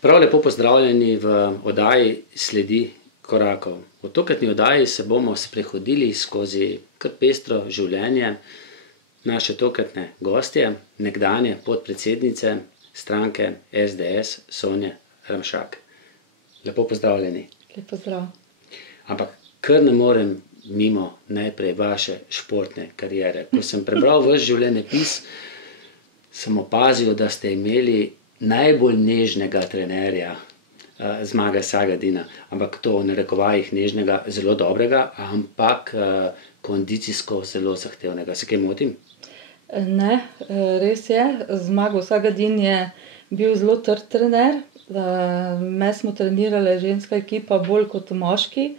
Prav lepo pozdravljeni v oddaji Sledi korakov. V tokratni oddaji se bomo sprehodili skozi kar pestro življenje naše tokratne gostje, nekdanje podpredsednice stranke SDS Sonje Ramšak. Lepo pozdravljeni. Lep pozdrav. Ampak kar ne morem mimo najprej vaše športne kariere. Ko sem prebral vaš življenjepis, sem opazil, da ste imeli najbolj nežnega trenerja, Zmaga Sagadina, ampak to v narekovajih nežnega, zelo dobrega, ampak kondicijsko zelo zahtevnega. Se kaj motim? Ne, res je. Zmago Sagadin je bil zelo trd trener. Me smo trenirali ženska ekipa bolj kot moški.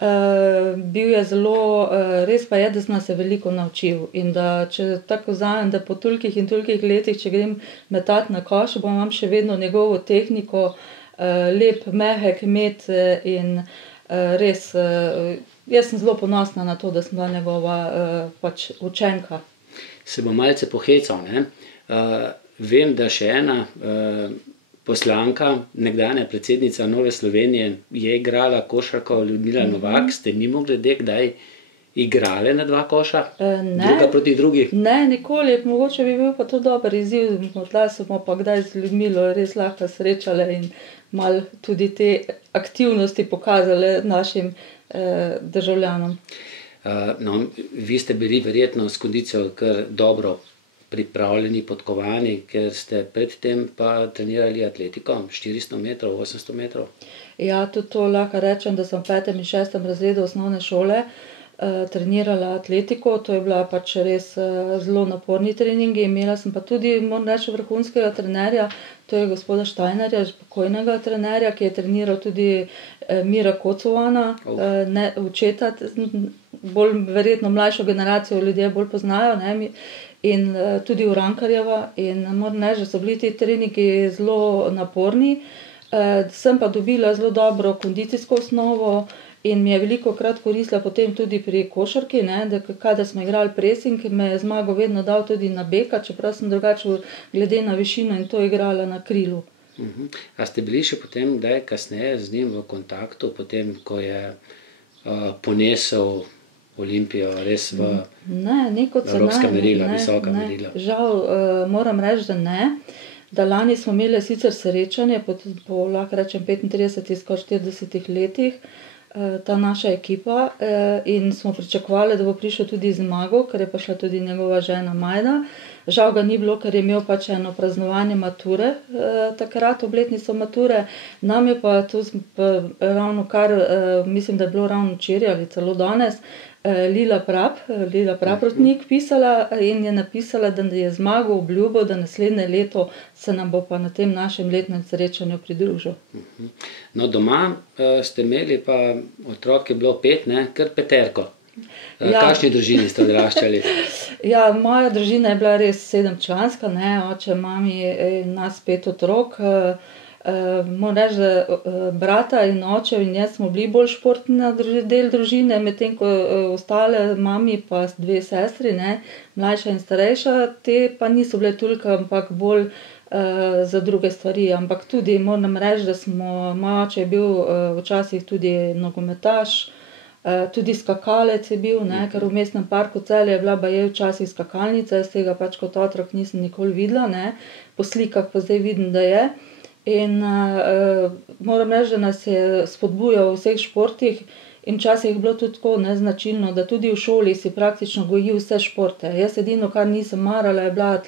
Bil je zelo, res pa je, da sem se veliko naučil. In da če tako vzamem, da po tolikih in tolikih letih, če grem metati na koš, bom imam še vedno njegovo tehniko, lep, mehek met in res, jaz sem zelo ponosna na to, da sem bila njegova pač učenka. Se bom malce pohecal, ne? Vem, da še ena poslanka, nekdanja predsednica Nove Slovenije, je igrala košarko Ljudmila Novak. Ste mimogrede kdaj igrale na dva koša? Ne. Druga proti drugi? Ne, nikoli. Mogoče bi bil pa to dober izziv. Morda smo pa kdaj z Ljudmilo res lahko srečale in malo tudi te aktivnosti pokazale našim državljanom. No, vi ste bili verjetno s kondicijo kar dobro pripravljeni, podkovani, ker ste predtem pa trenirali atletiko, 400 metrov, 800 metrov. Ja, tudi to lahko rečem, da sem v 5. in 6. razredu osnovne šole trenirala atletiko. To je bila pač res zelo naporni treningi. Imela sem pa tudi, moram reči, vrhunskega trenerja, to je gospoda Štajnerja, pokojnega trenerja, ki je treniral tudi Mira Kocovana, očeta, bolj verjetno mlajšo generacijo ljudje bolj poznajo, ne, in tudi Urankarjeva. In moram reči, da so bili ti treningi zelo naporni. Sem pa dobila zelo dobro kondicijsko osnovo in mi je velikokrat koristila potem tudi pri košarki, ne, da kadar smo igrali presing, me je Zmago vedno dal tudi na beka, čeprav sem drugače glede na višino in to igrala na krilu. A ste bili še potem kdaj kasneje z njim v kontaktu, potem ko je ponesel Olimpijo res v evropska merila, visoka merila? Žal, moram reči, da ne. Da lani smo imeli sicer srečanje po lahko rečem 35, skoraj 40 letih, ta naša ekipa, in smo pričakovali, da bo prišel tudi Zmago, ker je pa šla tudi njegova žena Majda. Žal ga ni bilo, ker je imel pač eno praznovanje mature, takrat obletnico mature. Nam je pa to ravno kar, mislim, da je bilo ravno včeraj ali celo danes, Lila Praprotnik pisala in je napisala, da je Zmago obljubil, da naslednje leto se nam bo pa na tem našem letnem srečanju pridružil. No, doma ste imeli pa otrok, je bilo 5, ne, kar peterko. Kakšni družini ste odraščali? Ja, moja družina je bila res 7-članska, ne, oče, mami in nas 5 otrok. Moram reči, da brata in oče in jaz smo bili bolj športni del družine, medtem ko ostale, mami pa 2 sestri, ne, mlajša in starejša, te pa niso bile toliko, ampak bolj za druge stvari. Ampak tudi moram reči, da moj oče je bil včasih tudi nogometaš, tudi skakalec je bil, ne, ker v Mestnem parku Celje je bila baje včasih skakalnica, jaz tega pač kot otrok nisem nikoli videla, ne, po slikah pa zdaj vidim, da je. In moram reči, da nas je spodbujal v vseh športih in včasih je bilo tudi tako neznačilno, da tudi v šoli si praktično goji vse športe. Jaz edino, kar nisem marala, je bila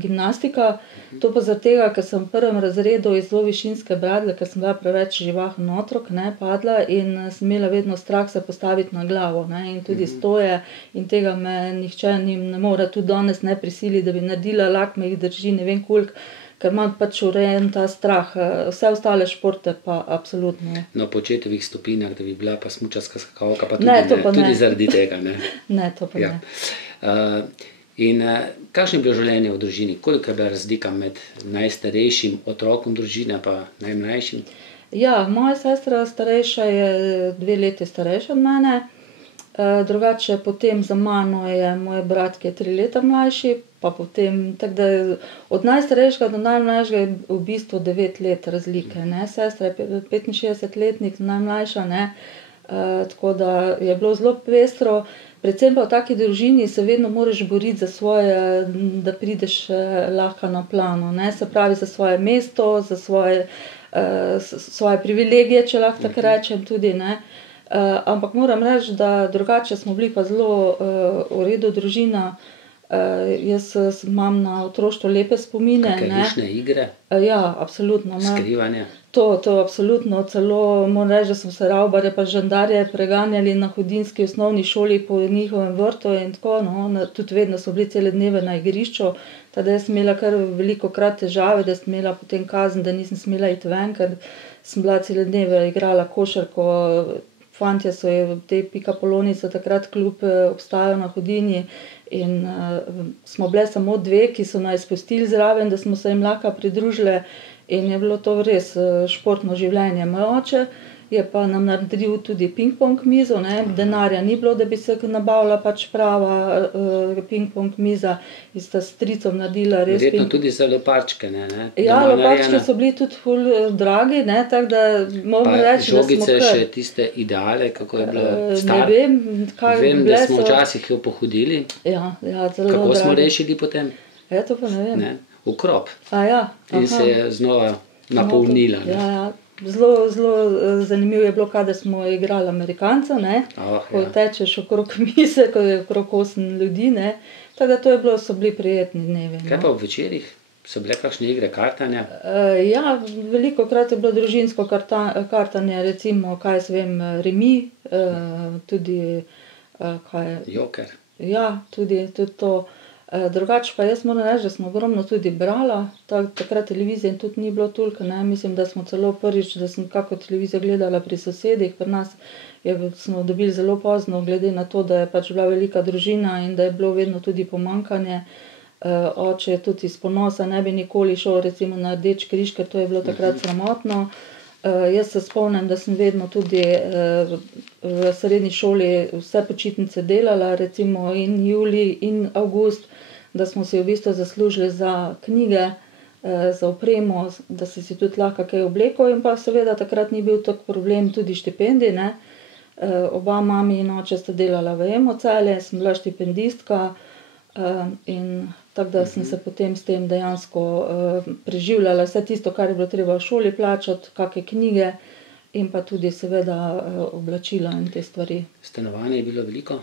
gimnastika. To pa zaradi tega, ker sem v 1. razredu iz zelo višinske bradlje, ker sem bila preveč živahen otrok, ne, padla in sem imela vedno strah se postaviti na glavo, ne, in tudi stoje, in tega me nihče ne more tudi danes ne prisili, da bi naredila, lak me jih drži, ne vem koliko, ker imam pač urejen ta strah. Vse ostale športe pa absolutno. No, po očetovih stopinjah, da bi bila pa smučarska skakalka, pa tudi ne, tudi zaradi tega, ne? Ne, to pa ne. In kakšno je bilo življenje v družini? Koliko je bila razlika med najstarejšim otrokom družine pa najmlajšim? Ja, moja sestra starejša je 2 leti starejša od mene. Drugače potem za mano je moj brat, ki je 3 leta mlajši, pa potem, tako da od najstarejšega do najmlajšega je v bistvu 9 let razlike, ne. Sestra je 65-letnik, najmlajša, ne. Tako da je bilo zelo pestro, predvsem pa v taki družini se vedno moraš boriti za svoje, da prideš lahko na plano, ne. Se pravi, za svoje mesto, za svoje privilegije, če lahko tako rečem tudi, ne. Ampak moram reči, da drugače smo bili pa zelo v redu družina. Jaz imam na otroštvo lepe spomine, Kakšne ne. hišne igre, Ja, absolutno, ne. skrivanje. To absolutno, celo moram reči, da smo se ravbarje pa žandarje preganjali na Hudinjski osnovni šoli po njihovem vrtu in tako, no, tudi vedno so bili cele dneve na igrišču, tako da jaz sem imela kar velikokrat težave, da sem imela potem kazen, da nisem smela iti ven, ker sem bila cele dneve igrala košarko. Fantje so te pikapolonice, takrat klub obstajal na Hudinji in smo bile samo dve, ki so naju spustili zraven, da smo se jim lahko pridružile in je bilo to res športno življenje. Moj oče je pa nam naredil tudi ping-pong mizo, ne, denarja ni bilo, da bi se nabavila pač prava ping-pong miza in sta s stricom naredila res Verjetno tudi za loparčke, ne? Ja, Doma loparčki narejena. so bili tudi ful dragi, ne, tako da moram Pa reči, da smo žogice kar. še tiste ideale, kako je bilo Ne star. vem, kaj Vem, bile da smo so. včasih jo pohodili. Ja, zelo Kako smo dragi. rešili potem? To pa ne vem. Ne? Ukrop. Ja, In se je znova napolnila. Ne? Ja. Zelo zanimivo je bilo, kadar smo igrali Amerikancev, ne. Ko Ja. tečeš okrog mize, ko je okrog 8 ljudi, ne. Tako da to je bilo, so bili prijetni dnevi, Kaj no. pa ob večerih? So bile kakšne igre kartanja? Ja, velikokrat je bilo družinsko kartanje, recimo, kaj jaz vem, remi, tudi kaj je. Joker. Ja, tudi to. Drugače pa jaz moram reči, da sem ogromno tudi brala, takrat televizije tudi ni bilo toliko, ne, mislim, da smo celo prvič, da sem kako televizijo gledala pri sosedih, pri nas smo dobili zelo pozno, glede na to, da je pač bila velika družina in da je bilo vedno tudi pomanjkanje. Oče je tudi iz ponosa ne bi nikoli šel recimo na Rdeči križ, ker to je bilo takrat sramotno. Jaz se spomnim, da sem vedno tudi v srednji šoli vse počitnice delala, recimo in julij in avgust, da smo si v bistvu zaslužili za knjige, za opremo, da si tudi lahko kaj oblekel in pa seveda takrat ni bil tak problem tudi štipendij, ne. Oba mami in oče sta delala v Emo Celje, sem bila štipendistka, in tako da sem se potem s tem dejansko preživljala vse tisto, kar je bilo treba v šoli plačati, kake knjige in pa tudi seveda oblačila in te stvari. Stanovanje je bilo veliko?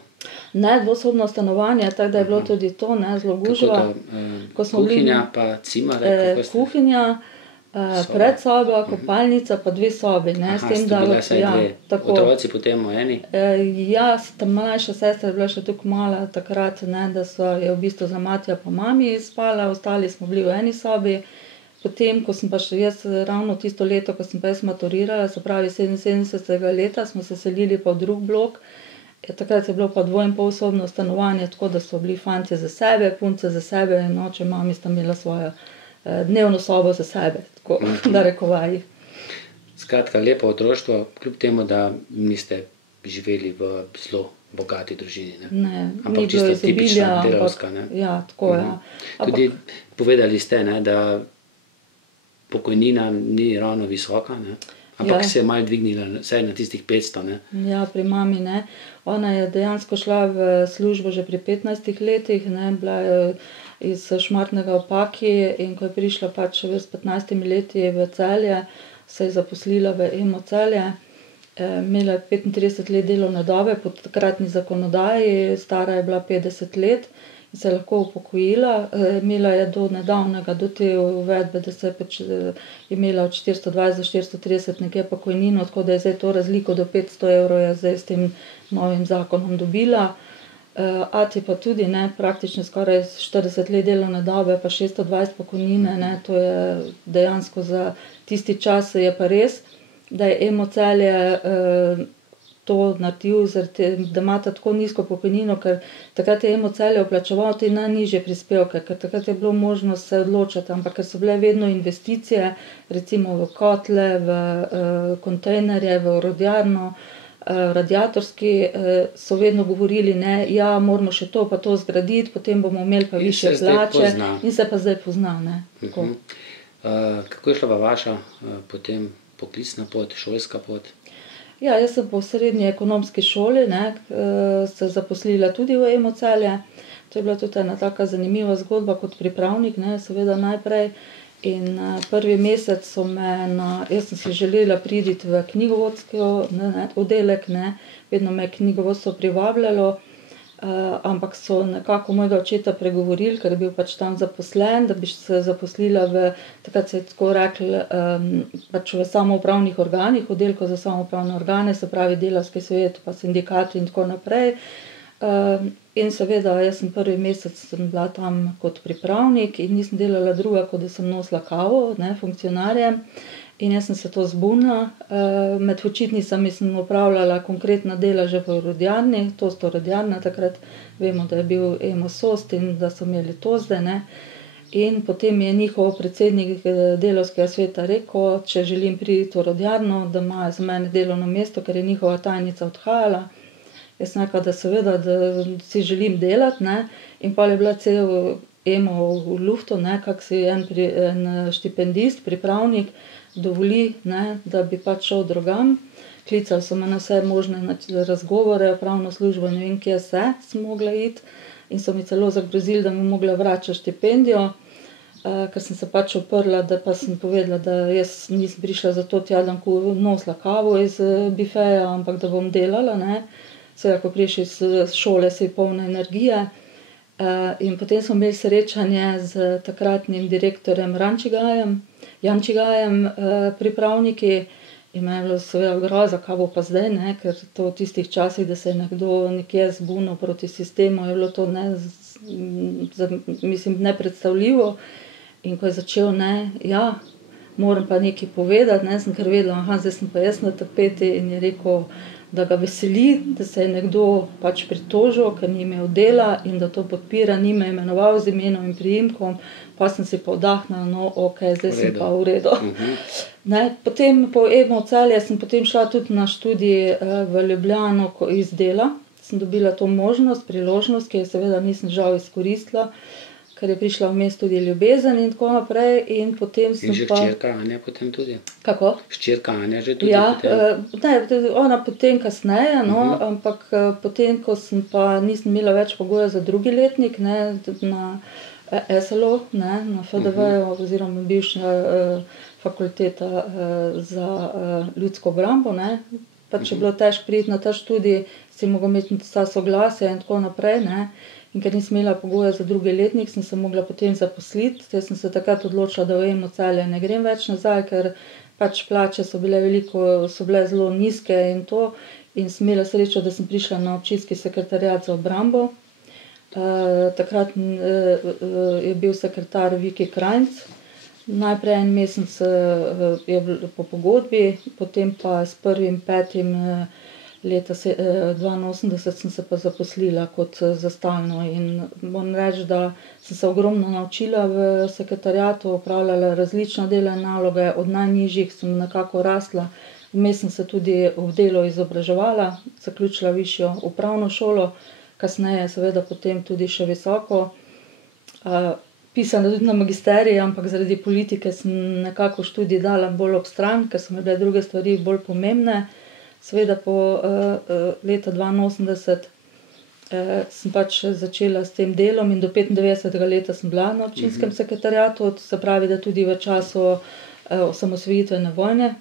Ne, dvosobno stanovanje, tako da je bilo tudi to, ne, zelo gužva. Ko smo bili- Kuhinja pa cimer? kako ste- Kuhinja, predsoba, kopalnica pa 2 sobi, ne, s Aha, tem, sta da bile vsaj ja, dve. tako. Otroci potem v eni? Ja, ta mlajša sestra je bila še tako mala takrat, ne, da je v bistvu za matjo pa mami spala, ostali smo bili v eni sobi. Potem, ko sem pa še jaz ravno tisto leto, ko sem pa jaz maturirala, se pravi 77. leta, smo se selili pa v drug blok. Takrat je bilo pa 2,5-sobno stanovanje, tako da so bili fantje za sebe, punce za sebe in oče, mami sta imela svojo dnevno sobo za sebe, tako da rekovaji. Skratka, lepo otroštvo, kljub temu, da niste živeli v zelo bogati družini. Ne? Ne, Ampak ni bilo čisto izobilja, tipična ampak delavska, ne? ja, tako ja. Tudi povedali ste, ne, da pokojnina ni ravno visoka, ne? Ampak Ja. se je malo dvignila, vsaj na tistih 500. Ne? Ja, pri mami, ne. Ona je dejansko šla v službo že pri 15 letih, ne, bila je iz Šmartnega v Paki in ko je prišla pač s 15 leti v Celje, se je zaposlila v Emo Celje. Imela je 35 let delovne dobe po takratni zakonodaji, stara je bila 50 let in se je lahko upokojila. Imela je do nedavnega, do te uvedbe, da se je pač imela od 420 do 430 nekje pokojnino, tako da je zdaj to razliko do 500 evrov je zdaj s tem novim zakonom dobila. Ati pa tudi, ne, praktično skoraj 40 let delovne dobe, pa 620 pokojnine, ne, to je dejansko za tisti čas je pa res, da je Emo Celje to naredil, da imata tako nizko pokojnino, ker takrat je Emo Celje vplačeval te najnižje prispevke, ker takrat je bilo možnost se odločiti, ampak ker so bile vedno investicije, recimo v kotle, v kontejnerje, v orodjarno, radiatorski, so vedno govorili, ne, ja, moramo še to pa to zgraditi, potem bomo imeli pa višje plače in se pa zdaj pozna, ne. Tako. Kako je šla pa vaša potem poklicna pot, šolska pot? Ja, jaz sem po srednji ekonomski šoli, ne, se zaposlila tudi v Emo Celje. To je bila tudi ena taka zanimiva zgodba kot pripravnik, ne, seveda najprej. In prvi mesec so jaz sem si želela priti v knjigovodski oddelek, ne, vedno me je knjigovodstvo privabljalo, ampak so nekako mojega očeta pregovorili, ker je bil pač tam zaposlen, da bi se zaposlila takrat se je tako rekli, pač v samoupravnih organih, oddelku za samoupravne organe, se pravi delavski svet, pa sindikati in tako naprej. In seveda, jaz sem prvi mesec bila tam kot pripravnik in nisem delala druga, kot da sem nosila kavo, ne, funkcionarjem. In jaz sem se to zbunila, med počitnicami sem opravljala konkretna dela že v orodjarni, Tosto orodjarna takrat, vemo, da je bil Emo Sost in da so imeli Tozde, ne. In potem je njihov predsednik delavskega sveta rekel, če želim priti v orodjarno, da imajo za mene delovno mesto, ker je njihova tajnica odhajala. Jaz sem rekla, da seveda, da si želim delati, ne, in pol je bila cel Emo v luftu, ne, kak si en štipendist, pripravnik, dovoli, ne, da bi pač šel drugam. Klicali so me na vse možne razgovore, pravno službo, ne vem, kje sem mogla iti, in so mi celo zagrozili, da mi mogla vračati štipendijo, ker sem se pač uprla, da pa sem povedala, da jaz nisem prišla zato tja, da bom nosila kavo iz bifeja, ampak da bom delala, ne. Seveda, ko prideš iz šole, si polna energije. In potem smo imeli srečanje z takratnim direktorjem Jančigajem, pripravniki, in meni je bilo seveda groza, kaj bo pa zdaj, ne, ker to v tistih časih, da se je nekdo nekje zbunil proti sistemu, je bilo to nepredstavljivo. In ko je začel, ne, ja, moram pa nekaj povedati, ne, sem kar vedela, zdaj sem pa jaz na tapeti, in je rekel, da ga veseli, da se je nekdo pač pritožil, ker ni imel dela in da to podpira, ni me imenoval z imenom in priimkom, pa sem si pa vdahnila, no, okej, zdaj sem pa v redu. Ne, potem po Emo Celje sem potem šla tudi na študij v Ljubljano iz dela, sem dobila to možnost, priložnost, ki je seveda nisem žal izkoristila, ker je prišla vmes tudi ljubezen in tako naprej, in potem sem pa... In že hčerka Anja potem tudi? Kako? Hčerka Anja že tudi ja, potem? Ne, ona potem kasneje, no, ampak potem, ko nisem imela več pogoja za drugi letnik, ne, na SLO, ne, na FDV-ju, oziroma bivša fakulteta za ljudsko obrambo, ne, pač je bilo težko priti na ta študij, si mogel imeti vsa soglasja in tako naprej, ne. In ker nisem imela pogoja za drugi letnik, sem se mogla potem zaposliti. Jaz sem se takrat odločila, da v Emo Celje ne grem več nazaj, ker pač plače so bile zelo nizke in to. In sem imela srečo, da sem prišla na občinski sekretariat za obrambo. Takrat je bil sekretar Viki Krajnc. Najprej en mesec je bil po pogodbi, potem pa s 1. 5. leta 82 sem se pa zaposlila kot za stalno, in moram reči, da sem se ogromno naučila v sekretariatu, opravljala različna dela in naloge, od najnižjih sem nekako rasla. Vmes sem se tudi v delu izobraževala, zaključila višjo upravno šolo, kasneje seveda potem tudi še visoko. Pisala tudi na magisterij, ampak zaradi politike sem nekako študij dala bolj ob stran, ker so mi bile druge stvari bolj pomembne. Seveda po leta 82 sem pač začela s tem delom in do 95. leta sem bila na občinskem sekretariatu, se pravi, da tudi v času osamosvojitvene vojne.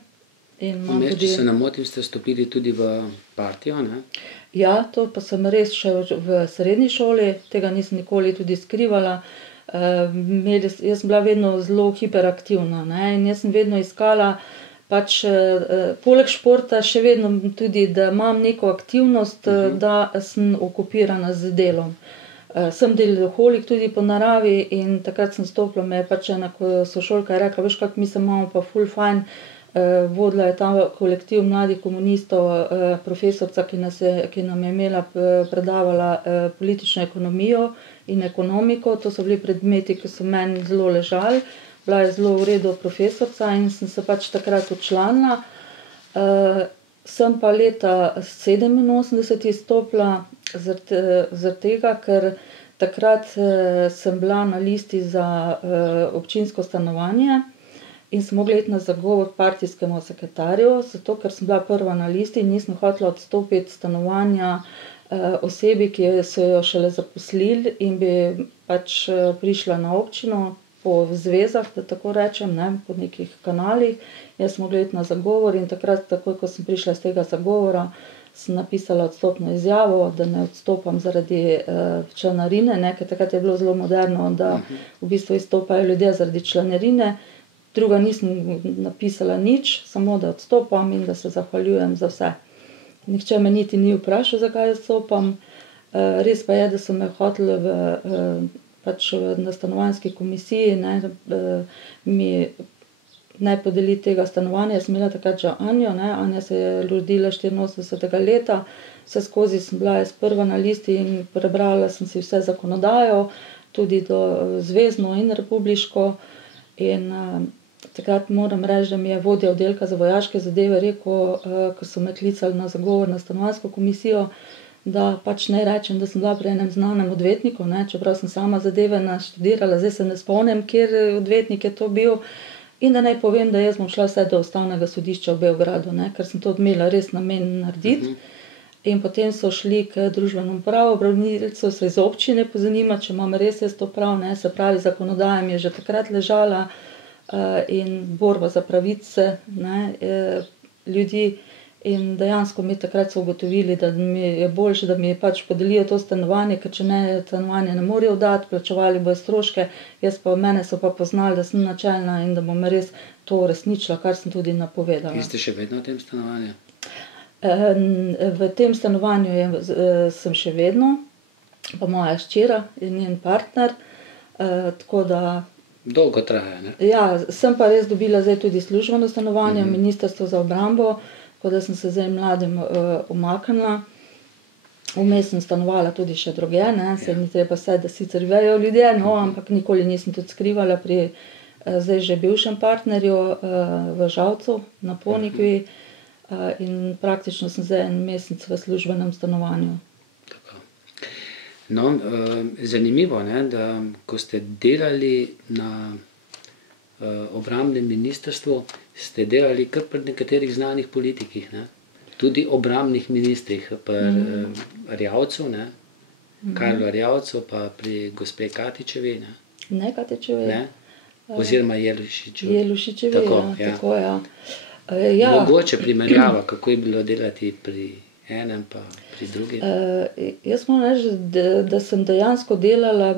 Vmes, če se ne motim, ste vstopili tudi v partijo, ne? Ja, to pa sem res še v srednji šoli, tega nisem nikoli tudi skrivala. Jaz sem bila vedno zelo hiperaktivna, ne, in jaz sem vedno iskala pač poleg športa še vedno tudi, da imam neko aktivnost, da sem okupirana z delom. Sem deloholik tudi po naravi in takrat sem stopila, me je pač ena sošolka rekla, veš kak, mi se imamo pa ful fajn, vodila je ta kolektiv mladih komunistov, profesorica, ki nam je imela, predavala politično ekonomijo in ekonomiko, to so bili predmeti, ki so meni zelo ležali. Bila je zelo v redu profesorica in sem se pač takrat včlanila. Sem pa leta 87 izstopila zaradi tega, ker takrat sem bila na listi za občinsko stanovanje in sem mogla iti na zagovor k partijskemu sekretarju, zato ker sem bila prva na listi in nisem hotela odstopiti stanovanja osebi, ki so jo šele zaposlili in bi pač prišla na občino po zvezah, da tako rečem, ne, po nekih kanalih. Jaz sem mogla iti na zagovor in takrat, takoj ko sem prišla iz tega zagovora, sem napisala odstopno izjavo, da ne odstopam zaradi članarine, ne, ker takrat je bilo zelo moderno, da v bistvu izstopajo ljudje zaradi članarine. Druga nisem napisala nič, samo da odstopam in da se zahvaljujem za vse. Nihče me niti ni vprašal, zakaj odstopam. Res pa je, da so me hoteli pač na stanovanjski komisiji mi ne podeliti tega stanovanja. Jaz sem imela takrat že Anjo, ne. Anja se je rodila 84. leta, vse skozi sem bila jaz prva na listi in prebrala sem si vse zakonodajo, tudi do zvezno in republiško. In takrat moram reči, da mi je vodja oddelka za vojaške zadeve rekel, ko so me klicali na zagovor na stanovanjsko komisijo, da pač ne rečem, da sem bila pri enem znanem odvetniku, ne, čeprav sem sama zadeve naštudirala, zdaj se ne spomnim, kjer odvetnik je to bil, in da naj povem, da jaz bom šla vse do ustavnega sodišča v Beogradu, ne, ker sem to imela res namen narediti. In potem so šli k družbenemu pravobranilcu, se iz občine pozanimati, če imam res jaz to prav, ne, se pravi, zakonodaja mi je že takrat ležala in borba za pravice, ne, ljudi. In dejansko mi takrat so ugotovili, da mi je boljše, da mi pač podelijo to stanovanje, ker če ne, stanovanje ne morejo dati, plačevali bojo stroške, mene so pa poznali, da sem načelna in da bom res to uresničila, kar sem tudi napovedala. Vi ste še vedno v tem stanovanju? V tem stanovanju sem še vedno, pa moja hčera in njen partner, tako da... Dolgo traja, ne? Ja, sem pa res dobila zdaj tudi službeno stanovanje, Ministrstvo za obrambo, tako da sem se zdaj mladim umaknila. Vmes sem stanovala tudi še drugje, ne, se ni treba vse, da sicer vejo ljudje, no, ampak nikoli nisem tudi skrivala pri zdaj že bivšem partnerju v Žalcu na Ponikvi in praktično sem zdaj en mesec v službenem stanovanju. Tako. No, zanimivo, ne, da ko ste delali na obrambnem ministrstvu, ste delali kar pri nekaterih znanih politikih, ne? Tudi obrambnih ministrih, pri Erjavcu, ne? Karlu Erjavcu, pa pri gospe Katičevi, ne? Ne Katičevi. Ne? Oziroma Jelušičevi. Jelušičevi, tako, ja. Mogoče primerjava, kako je bilo delati pri enem pa pri drugim. Jaz moram reči, da sem dejansko delala,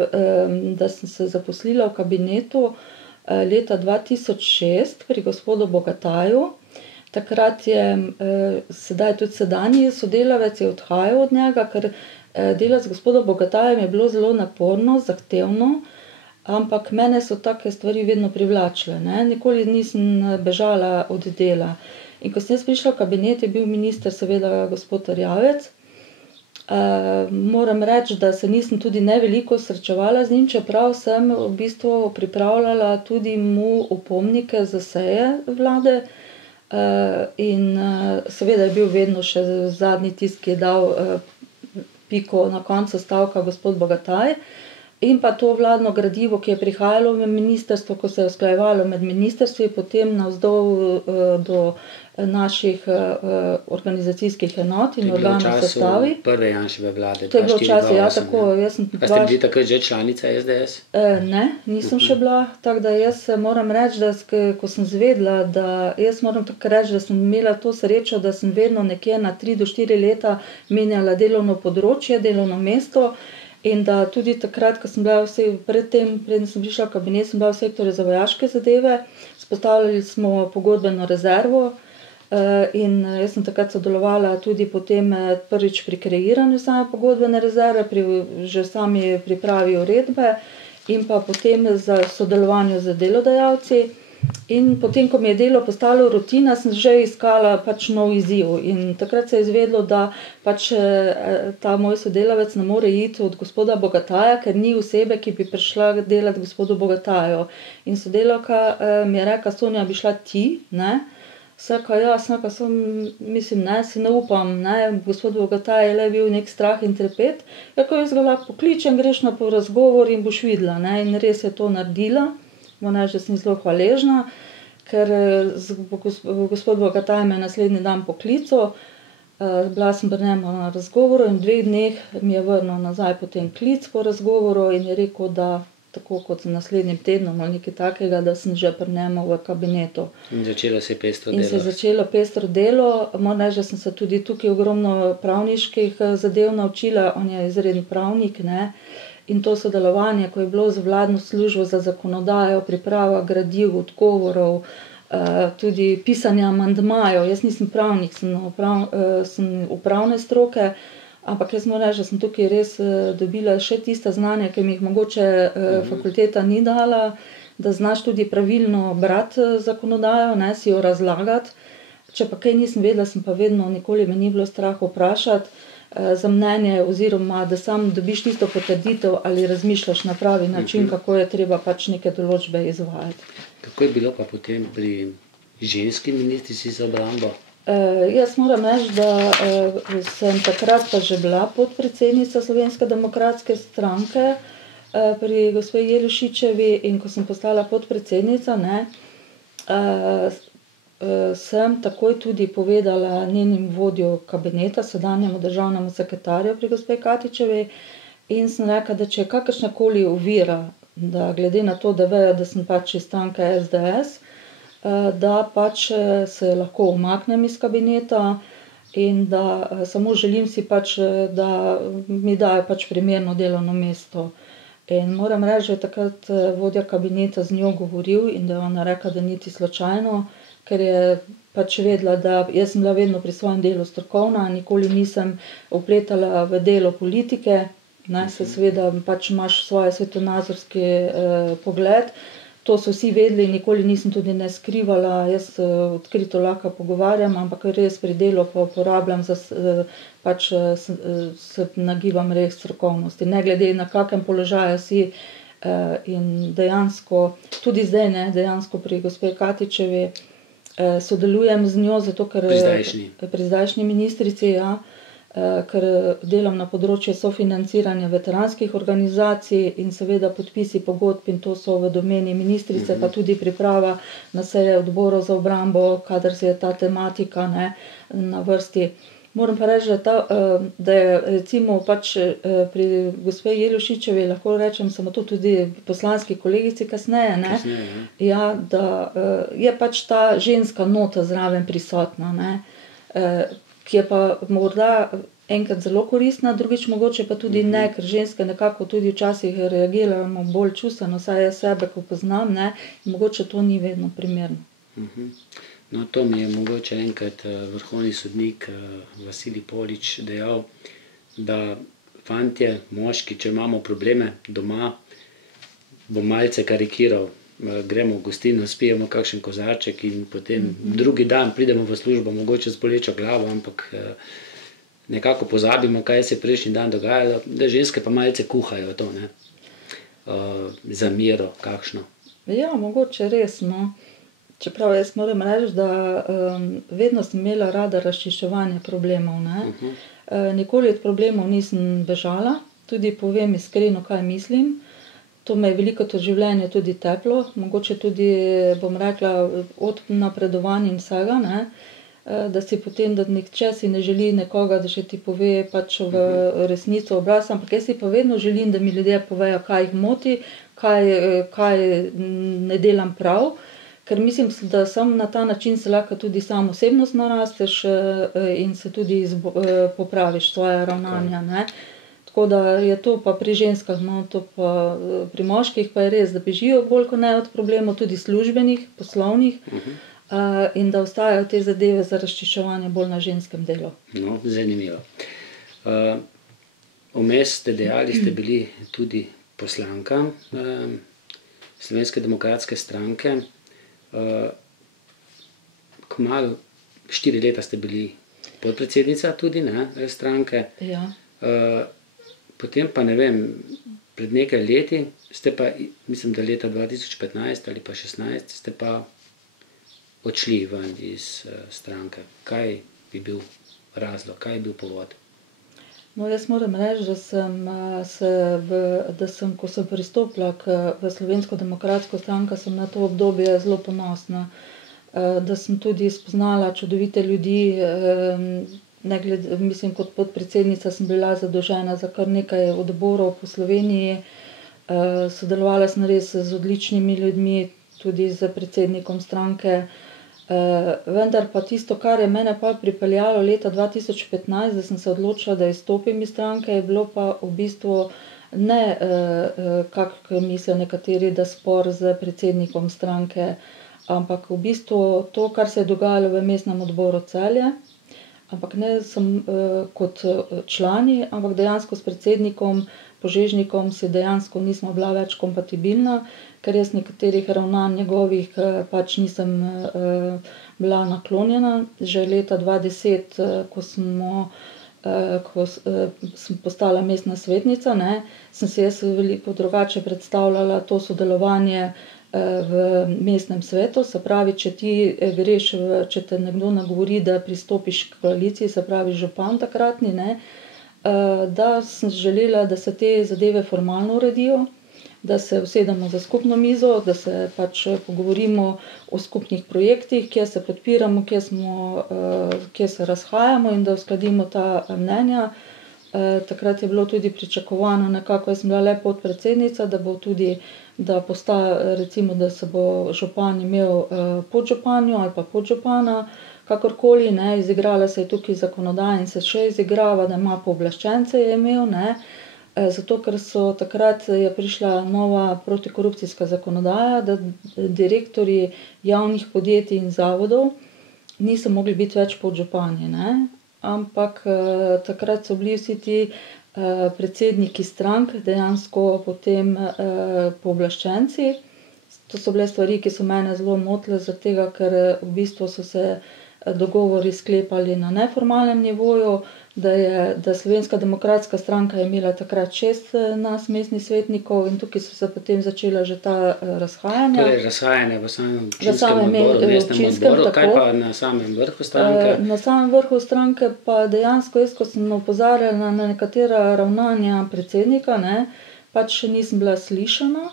da sem se zaposlila v kabinetu leta 2006 pri gospodu Bogataju. Takrat je, sedaj tudi sedanji sodelavec je odhajal od njega, ker delati z gospodom Bogatajem je bilo zelo naporno, zahtevno, ampak mene so take stvari vedno privlačile, ne. Nikoli nisem bežala od dela. In ko sem jaz prišla v kabinet, je bil minister seveda gospod Erjavec. Moram reči, da se nisem tudi ne veliko srečevala z njim, čeprav sem v bistvu pripravljala tudi mu opomnike za seje vlade. In seveda je bil vedno še zadnji tisk, ki je dal piko na koncu stavka gospod Bogataj. In pa to vladno gradivo, ki je prihajalo v ministrstvo, ko se je usklajevalo med ministrstvi, potem navzdol do naših organizacijskih enot in organov sestavi. To je bilo v času prve Janševe vlade, 2004-2008. To je bilo v času, ja, tako. Pa ste bili takrat že članica SDS? Ne, nisem še bila, tako da jaz moram reči, da ko sem zvedela, da jaz moram tako reči, da sem imela to srečo, da sem vedno nekje na 3 do 4 leta menjala delovno področje, delovno mesto. In da tudi takrat, ko sem bila preden sem prišla v kabinet, sem bila v sektorju za vojaške zadeve, vzpostavljali smo pogodbeno rezervo in jaz sem takrat sodelovala tudi potem prvič pri kreiranju same pogodbene rezerve, pri že sami pripravi uredbe in pa potem za sodelovanju z delodajalci. In potem, ko mi je delo postalo rutina, sem že iskala pač nov izziv. In takrat se je izvedelo, da pač ta moj sodelavec ne more iti od gospoda Bogataja, ker ni osebe, ki bi prišla delati gospodu Bogataju. In sodelavka mi je rekla, Sonja, bi šla ti, ne? Vsaka jasno, ko sem, mislim, ne, si ne upam, ne, gospod Bogataj je le bil nek strah in trepet, ko jaz ga lahko pokličem, greš na po razgovor in boš videla, ne, in res je to naredila, moram reči, da sem zelo hvaležna, ker gospod Bogataj me je naslednji dan poklical, bila sem pri njemu na razgovoru in v 2 dneh mi je vrnil nazaj potem klic po razgovoru in je rekel, da tako kot z naslednjim tednom ali nekaj takega, da sem že pri njemu v kabinetu. In začelo se je pestro delo. In se je začelo pestro delo. Moram reči, da sem se tudi tukaj ogromno pravniških zadev naučila. On je izreden pravnik, ne. In to sodelovanje, ko je bilo z vladno službo za zakonodajo, priprava gradiv, odgovorov, tudi pisanje amandmajev. Jaz nisem pravnik, sem upravne stroke, ampak jaz moram reči, da sem tukaj res dobila še tista znanja, ki mi jih mogoče fakulteta ni dala, da znaš tudi pravilno brati zakonodajo, ne, si jo razlagati. Če pa kaj nisem vedela, sem pa vedno, nikoli me ni bilo strah vprašati za mnenje oziroma, da sam dobiš tisto potrditev ali razmišljaš na pravi način, kako je treba pač neke določbe izvajati. Kako je bilo pa potem pri ženski ministrici za obrambo? Jaz moram reči, da sem takrat pa že bila podpredsednica Slovenske demokratske stranke pri gospe Jelušičevi in ko sem postala podpredsednica, ne, sem takoj tudi povedala njenim vodju kabineta, sedanjemu državnemu sekretarju pri gospe Katičevi in sem rekla, da če je kakršnakoli ovira, da glede na to, da vejo, da sem pač iz stranke SDS, da pač se lahko umaknem iz kabineta in da samo želim si pač, da mi dajo pač primerno delovno mesto. In moram reči, da je takrat vodja kabineta z njo govoril in da je ona rekla, da niti slučajno, ker je pač vedela, da jaz sem bila vedno pri svojem delu strokovna, nikoli nisem vpletala v delo politike, ne, se seveda pač imaš svoj svetonazorski pogled. To so vsi vedeli, nikoli nisem tudi ne skrivala, jaz odkrito lahko pogovarjam, ampak res pri delu pa uporabljam, pač se nagibam res strokovnosti, ne glede na kakem položaju si in dejansko, tudi zdaj ne, dejansko pri gospe Katičevi sodelujem z njo, zato ker pri zdajšnji ministrici, ja, ker delam na področju sofinanciranja veteranskih organizacij in seveda podpisi pogodb in to so v domeni ministrice, pa tudi priprava na seje odborov za obrambo, kadar se je ta tematika, ne, na vrsti. Moram pa reči, da je recimo pač pri gospe Jelušičevi, lahko rečem samo to tudi poslanski kolegici kasneje, ne, ja, da je pač ta ženska nota zraven prisotna, ne, ki je pa morda enkrat zelo koristna, drugič mogoče pa tudi ne, ker ženske nekako tudi včasih reagiramo bolj čustveno, saj jaz sebe, ko poznam, ne, mogoče to ni vedno primerno. No, to mi je mogoče enkrat vrhovni sodnik Vasilij Polič dejal, da fantje, moški, če imamo probleme doma, bom malce karikiral, gremo v gostilno, spijemo kakšen kozarček in potem drugi dan pridemo v službo, mogoče z bolečo glavo, ampak nekako pozabimo, kaj se je prejšnji dan dogajalo, da ženske pa malce kuhajo to, ne, za miro kakšno. Ja, mogoče res, no. Čeprav jaz moram reči, da vedno sem imela rada razčiščevanje problemov, ne. Nikoli od problemov nisem bežala, tudi povem iskreno, kaj mislim. To me je veliko to življenje tudi teplo, mogoče tudi, bom rekla, od napredovanj in vsega, ne, da si potem, da nihče si ne želi nekoga, da še ti pove pač v resnico obraz, ampak jaz si pa vedno želim, da mi ljudje povejo, kaj jih moti, kaj ne delam prav, ker mislim, da samo na ta način se lahko tudi sam osebnostno rasteš in se tudi popraviš svoje ravnanja, ne. Tako da je to pa pri ženskah, no, to pa pri moških pa je res, da bežijo bolj kot ne od problemov, tudi službenih, poslovnih, in da ostajajo te zadeve za razčiščevanje bolj na ženskem delu. No, zanimivo. Vmes ste dejali, ste bili tudi poslanka Slovenske demokratske stranke. Kmalu, 4 leta ste bili podpredsednica tudi, ne, stranke. Ja. Potem pa, ne vem, pred nekaj leti ste pa, mislim, da leta 2015 ali pa 2016, ste pa odšli ven iz stranke? Kaj bi bil razlog, kaj je bil povod? No, jaz moram reči, da sem, ko sem pristopila v Slovensko demokratsko stranko, sem na to obdobje zelo ponosna. Da sem tudi spoznala čudovite ljudi, mislim, kot podpredsednica sem bila zadolžena za kar nekaj odborov po Sloveniji. Sodelovala sem res z odličnimi ljudmi, tudi z predsednikom stranke. Vendar pa tisto, kar je mene pa pripeljalo leta 2015, da sem se odločila, da izstopim iz stranke, je bilo pa v bistvu ne, kako mislijo nekateri, da spor z predsednikom stranke, ampak v bistvu to, kar se je dogajalo v mestnem odboru Celje, ampak ne kot člani, ampak dejansko s predsednikom Požežnikom si dejansko nismo bila več kompatibilna, ker jaz nekaterih ravnanj njegovih pač nisem bila naklonjena. Že leta 2010, ko sem postala mestna svetnica, ne, sem si jaz veliko drugače predstavljala to sodelovanje v mestnem svetu. Se pravi, če ti greš, če te nekdo nagovori, da pristopiš k koaliciji, se pravi župan takratni, ne, da sem želela, da se te zadeve formalno uredijo, da se usedemo za skupno mizo, da se pač pogovorimo o skupnih projektih, kje se podpiramo, kje se razhajamo in da uskladimo ta mnenja. Takrat je bilo tudi pričakovano nekako, jaz sem bila le podpredsednica, da bo tudi, da recimo, da se bo župan imel podžupanjo ali pa podžupana, kakorkoli, ne, izigrala se je tukaj zakonodaja in se še izigrava, da ima pooblaščence je imel, ne, zato ker takrat je prišla nova protikorupcijska zakonodaja, da direktorji javnih podjetij in zavodov niso mogli biti več podžupani, ne, ampak takrat so bili vsi ti predsedniki strank dejansko potem pooblaščenci. To so bile stvari, ki so mene zelo motile, zaradi tega, ker v bistvu so se dogovori sklepali na neformalnem nivoju, da Slovenska demokratska stranka je imela takrat 6 nas mestnih svetnikov in tukaj so se potem začela že ta razhajanja. Torej, razhajanja v samem občinskem odboru, mestnem odboru, kaj pa na samem vrhu stranke? Na samem vrhu stranke pa dejansko jaz, ko sem opozarjala na nekatera ravnanja predsednika, ne, pač še nisem bila slišana.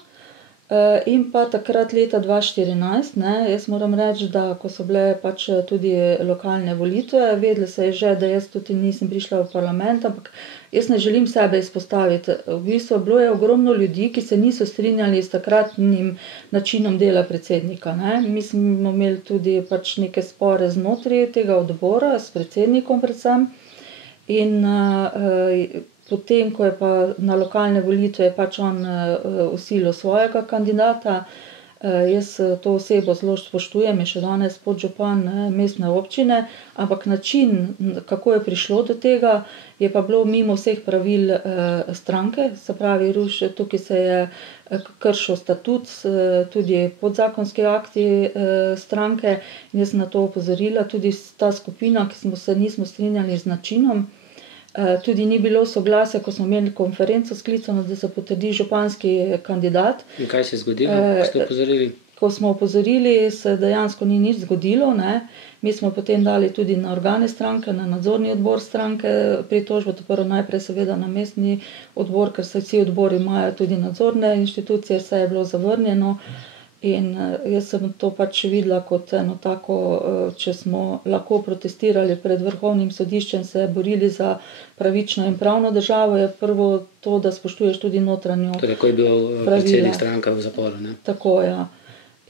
In pa takrat leta 2014, ne, jaz moram reči, da ko so bile pač tudi lokalne volitve, vedelo se je že, da jaz tudi nisem prišla v parlament, ampak jaz ne želim sebe izpostaviti. V bistvu bilo je ogromno ljudi, ki se niso strinjali s takratnim načinom dela predsednika, ne. Mi smo imeli tudi pač neke spore znotraj tega odbora, s predsednikom predvsem. In potem, ko je pa na lokalne volitve, je pač on vsilil svojega kandidata. Jaz to osebo zelo spoštujem, je še danes podžupan mestne občine, ampak način, kako je prišlo do tega, je pa bilo mimo vseh pravil stranke. Se pravi, tukaj se je kršil statut, tudi podzakonski akti stranke. In jaz sem na to opozorila, tudi ta skupina, ki nismo strinjali z načinom. Tudi ni bilo soglasja, ko smo imeli konferenco sklicano, da se potrdi županski kandidat. In kaj se je zgodilo, ko ste opozorili? Ko smo opozorili, se dejansko ni nič zgodilo, ne. Mi smo potem dali tudi na organe stranke, na nadzorni odbor stranke pritožbo, to prvo najprej seveda na mestni odbor, ker se vsi odbori imajo tudi nadzorne inštitucije, vse je bilo zavrnjeno. In jaz sem to pač videla kot eno tako, če smo lahko protestirali pred Vrhovnim sodiščem, se borili za pravično in pravno državo, je prvo to, da spoštuješ tudi notranjo pravila. Torej, ko je bil predsednik stranke v zaporu, ne? Tako, ja.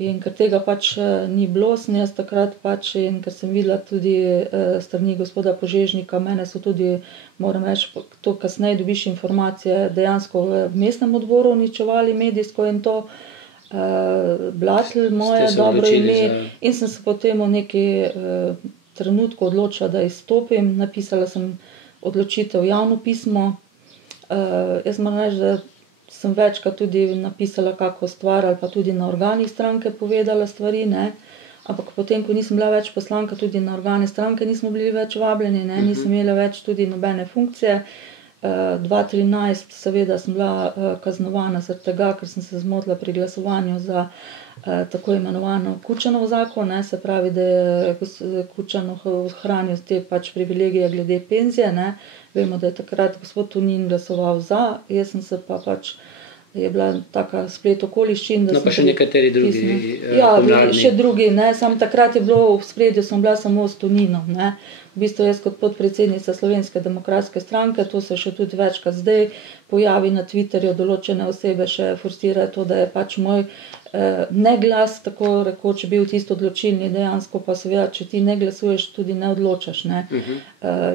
In ker tega pač ni bilo, sem jaz takrat pač, in ker sem videla tudi strani gospoda Požežnika, mene so tudi, moram reči, to kasneje dobiš informacije, dejansko v mestnem odboru uničevali medijsko in to, blatili moje dobro ime in sem se potem v neki trenutku odločila, da izstopim. Napisala sem odločitev javno pismo. Jaz moram reči, da sem večkrat tudi napisala kako stvar ali pa tudi na organih stranke povedala stvari, ne. Ampak potem, ko nisem bila več poslanka, tudi na organe stranke nismo bili več vabljeni, ne, nisem imela več tudi nobene funkcije. 2013 seveda sem bila kaznovana zaradi tega, ker sem se zmotila pri glasovanju za tako imenovano Kučanov zakon, ne, se pravi, da je Kučanov ohranil te pač privilegije glede penzije, ne. Vemo, da je takrat gospod Tonin glasoval za, jaz sem se pa pač, je bila taka splet okoliščin, da No, pa še nekateri drugi Ja, pomladni. še drugi, ne, samo takrat je bilo v spredju, sem bila samo s Toninom, ne. V bistvu jaz kot podpredsednica Slovenske demokratske stranke, to se še tudi večkrat zdaj pojavi na Twitterju, določene osebe še forsirajo to, da je pač moj neglas, tako rekoč, bil tisto odločilni, dejansko pa seveda, če ti ne glasuješ, tudi ne odločaš, ne.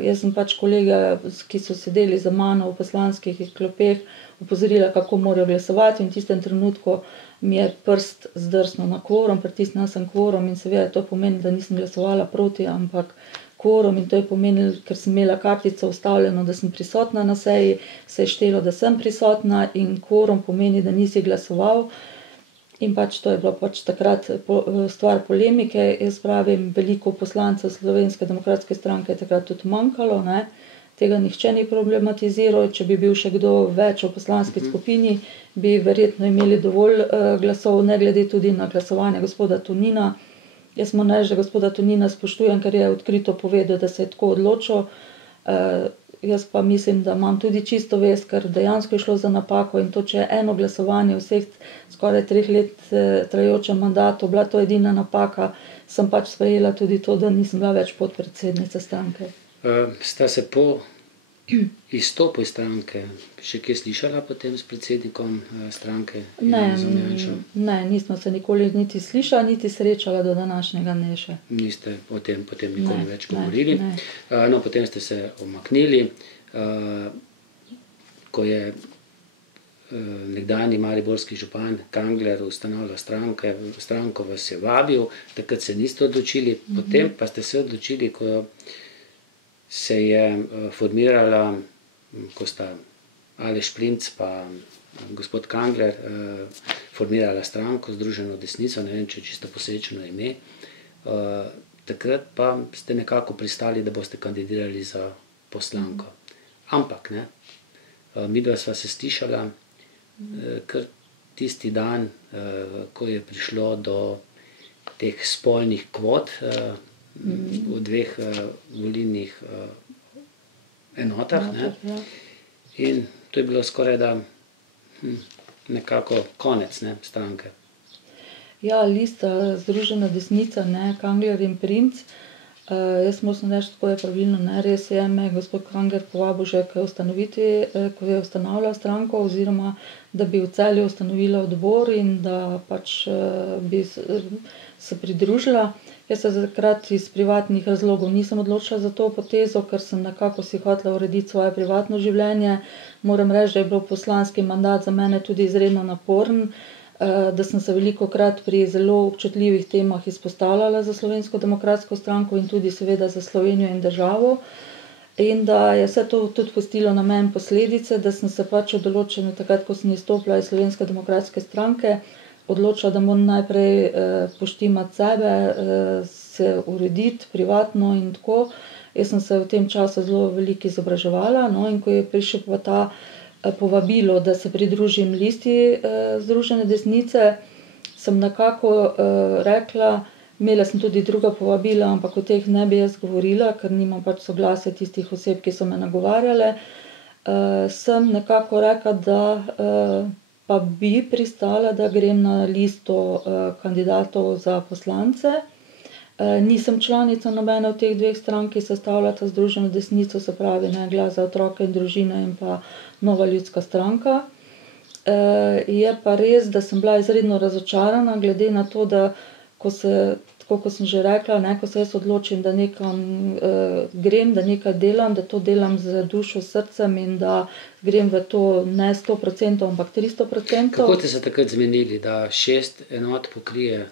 Jaz sem pač kolege, ki so sedeli za mano v poslanskih klopeh, opozorila, kako morajo glasovati, in v tistem trenutku mi je prst zdrsnil na kvorum, pritisnila sem kvorum in seveda to pomeni, da nisem glasovala proti, ampak kvorum, in to je pomenilo, ker sem imela kartico vstavljeno, da sem prisotna na seji, se je štelo, da sem prisotna, in kvorum pomeni, da nisi glasoval. In pač to je bilo pač takrat stvar polemike. Jaz pravim, veliko poslancev Slovenske demokratske stranke je takrat tudi manjkalo, ne. Tega nihče ni problematiziral, če bi bil še kdo več v poslanski skupini, bi verjetno imeli dovolj glasov, ne glede tudi na glasovanje gospoda Tonina. Jaz moram reči, da gospoda Tonina spoštujem, ker je odkrito povedal, da se je tako odločil. Jaz pa mislim, da imam tudi čisto vest, ker dejansko je šlo za napako, in to, če je eno glasovanje vseh skoraj 3 let trajajočem mandatu bila to edina napaka, sem pač sprejela tudi to, da nisem bila več podpredsednica stranke. Sta se po izstopu iz stranke še kje slišala potem s predsednikom stranke? Ne, nismo se nikoli niti slišala, niti srečala do današnjega dne še. Niste o tem potem nikoli več govorili. Ne. No, potem ste se umaknili, ko je nekdanji mariborski župan Kangler ustanavljal stranko, vas je vabil, takrat se niste odločili, potem pa ste se odločili, ko se je formirala, ko sta Aleš Primc pa gospod Kangler formirala stranko Združeno desnico, ne vem, če je čisto posrečeno ime, takrat pa ste nekako pristali, da boste kandidirali za poslanko. Ampak, ne, midva sva se slišala kar tisti dan, ko je prišlo do teh spolnih kvot v 2 volilnih enotah, ne. In to je bilo skorajda nekako konec, ne, stranke. Ja, lista Združena desnica, ne, Kangler in Primc. Jaz moram reči, tako je pravilno, ne, res je, me gospod Kangler povabil že k ustanovitvi, ko je ustanavljal stranko, oziroma da bi v Celju ustanovila odbor in da pač bi se pridružila. Jaz se takrat iz privatnih razlogov nisem odločila za to potezo, ker sem nekako si hotela urediti svoje privatno življenje. Moram reči, da je bil poslanski mandat za mene tudi izredno naporen, da sem se velikokrat pri zelo občutljivih temah izpostavljala za Slovensko demokratsko stranko in tudi seveda za Slovenijo in državo. In da je vse to tudi pustilo na meni posledice, da sem se pač odločila takrat, ko sem izstopila iz Slovenske demokratske stranke, odločila, da moram najprej poštimati sebe, se urediti privatno in tako. Jaz sem se v tem času zelo veliko izobraževala, no, in ko je prišel pa ta povabilo, da se pridružim listi Združene desnice, sem nekako rekla, imela sem tudi druga povabila, ampak o teh ne bi jaz govorila, ker nimam pač soglasja tistih oseb, ki so me nagovarjale. Sem nekako rekla, da pa bi pristala, da grem na listo kandidatov za poslance. Nisem članica nobene od teh 2 strank, ki sestavljata Združeno desnico, se pravi, ne, Glas za otroke in družine in pa Nova ljudska stranka. Je pa res, da sem bila izredno razočarana, glede na to, da tako kot sem že rekla, ne, ko se jaz odločim, da nekam grem, da nekaj delam, da to delam z dušo, srcem in da grem v to ne 100%, ampak 300%. Kako ste se takrat zmenili, da 6 enot pokrije?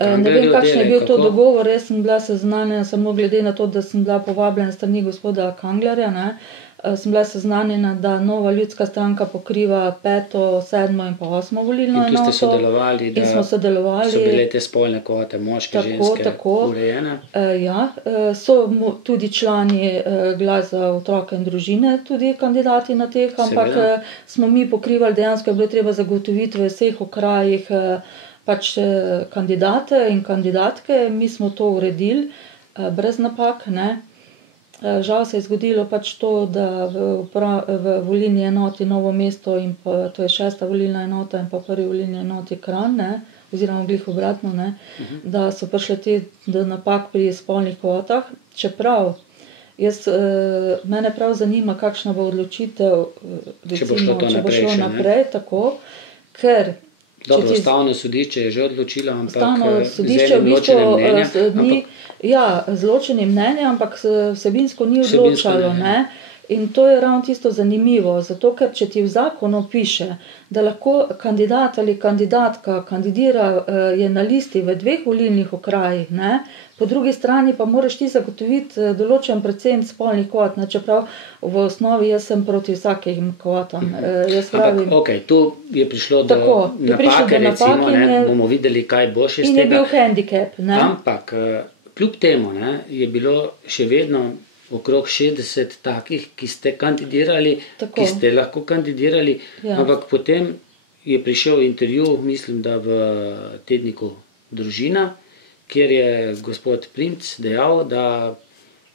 Ne vem, kakšen je bil to dogovor, jaz sem bila seznanjena samo glede na to, da sem bila povabljena s strani gospoda Kanglerja, ne. sem bila seznanjena, da Nova ljudska stranka pokriva 5., 7. in pa 8. volilno In tu enoto. ste sodelovali, In smo sodelovali. so bile te spolne kvote, moške, ženske, urejene? Ja, so tudi člani Glas za otroke in družine, tudi kandidati na teh, ampak smo mi pokrivali, dejansko je bilo treba zagotoviti v vseh okrajih pač kandidate in kandidatke, mi smo to uredili brez napak, ne. Žal se je zgodilo pač to, da v volilni enoti Novo mesto in pa, to je 6. volilna enota in pa 1. volilni enoti Kranj, ne, oziroma glih obratno, ne, da so prišle do napak pri spolnih kvotah, čeprav mene prav zanima, kakšna bo odločitev, recimo, če bo šlo naprej, tako, ker dobro, Ustavno sodišče je že odločilo, ampak Ustavno sodišče v bistvu z ločenim mnenjem, ampak vsebinsko ni odločalo, ne. In to je ravno tisto zanimivo, zato ker če ti v zakonu piše, da lahko kandidat ali kandidatka kandidira, je na listi v 2 volilnih okrajih, ne, po drugi strani pa moraš ti zagotoviti določen procent spolnih kvot, ne, čeprav v osnovi jaz sem proti vsakim kvotam. Ampak, okej, tu je prišlo do napake, recimo, ne, bomo videli, kaj boš iz tega. In je bil hendikep, ne. Ampak, kljub temu, ne, je bilo še vedno okrog 60 takih, ki ste kandidirali, ki ste lahko kandidirali, ampak potem je prišel intervju, mislim, da v tedniku Družina, kjer je gospod Primc dejal, da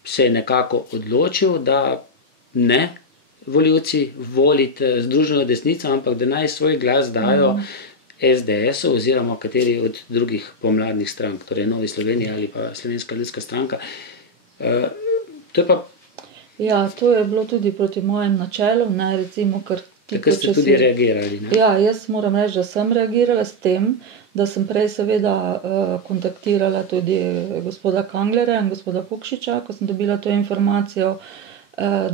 se je nekako odločil, da ne volivci volite Združeno desnico, ampak da naj svoj glas dajo SDS-u oziroma kateri od drugih pomladnih strank, torej Novi Sloveniji ali pa Slovenska ljudska stranka. To je pa... Ja, to je bilo tudi proti mojim načelom, ne, recimo, ker... Takrat ste tudi reagirali, ne? Ja, jaz moram reči, da sem reagirala s tem, da sem prej seveda kontaktirala tudi gospoda Kanglerja in gospoda Pukšiča, ko sem dobila to informacijo,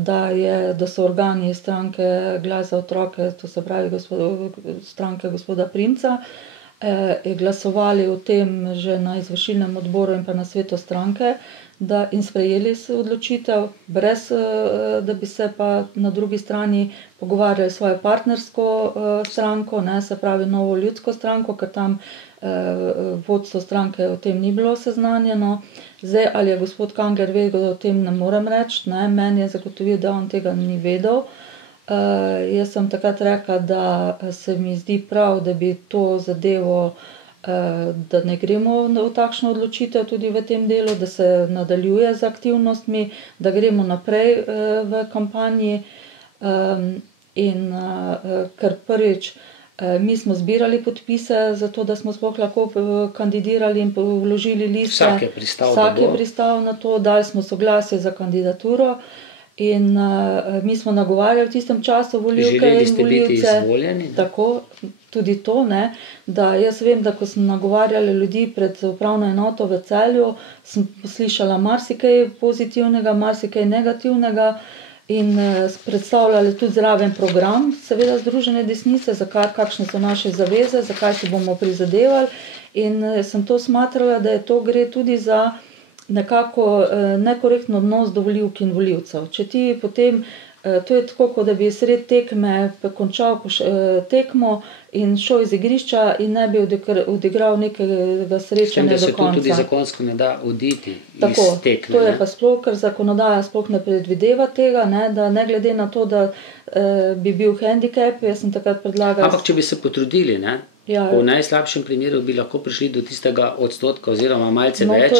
da so organi stranke Glas za otroke, to se pravi stranke gospoda Primca, glasovali o tem že na izvršilnem odboru in pa na svetu stranke, in sprejeli odločitev, brez da bi se pa na drugi strani pogovarjali s svojo partnersko stranko, ne, se pravi Novo ljudsko stranko, ker tam vodstvo stranke o tem ni bilo seznanjeno. Zdaj, ali je gospod Kangler vedel, o tem ne morem reči, ne, meni je zagotovil, da on tega ni vedel. Jaz sem takrat rekla, da se mi zdi prav, da bi to zadevo, da ne gremo v takšno odločitev tudi v tem delu, da se nadaljuje z aktivnostmi, da gremo naprej v kampanji in ker prvič mi smo zbirali podpise za to, da smo sploh lahko kandidirali in vložili liste. Vsak je pristal na to, dali smo soglasje za kandidaturo. In mi smo nagovarjali v tistem času volivke in volivce. Želeli ste biti izvoljeni? Tako, tudi to, ne, da jaz vem, da ko sem nagovarjala ljudi pred upravno enoto v Celju, sem slišala marsikaj pozitivnega, marsikaj negativnega in predstavljali tudi zraven program, seveda Združene desnice, kakšne so naše zaveze, zakaj si bomo prizadevali, in sem to smatrala, da je to gre tudi za nekako nekorektno odnos do volivk in volivcev. Če ti potem, to je tako, kot da bi sredi tekme končal tekmo in šel iz igrišča in ne bi odigral nekega srečanja do konca. S tem, da se tudi zakonsko ne da oditi iz tekme. To je pa sploh, ker zakonodaja sploh ne predvideva tega, ne, da ne glede na to, da bi bil hendikep, jaz sem takrat predlagala... Ampak če bi se potrudili, ne? V najslabšem primeru bi lahko prišli do tistega odstotka oziroma malce več.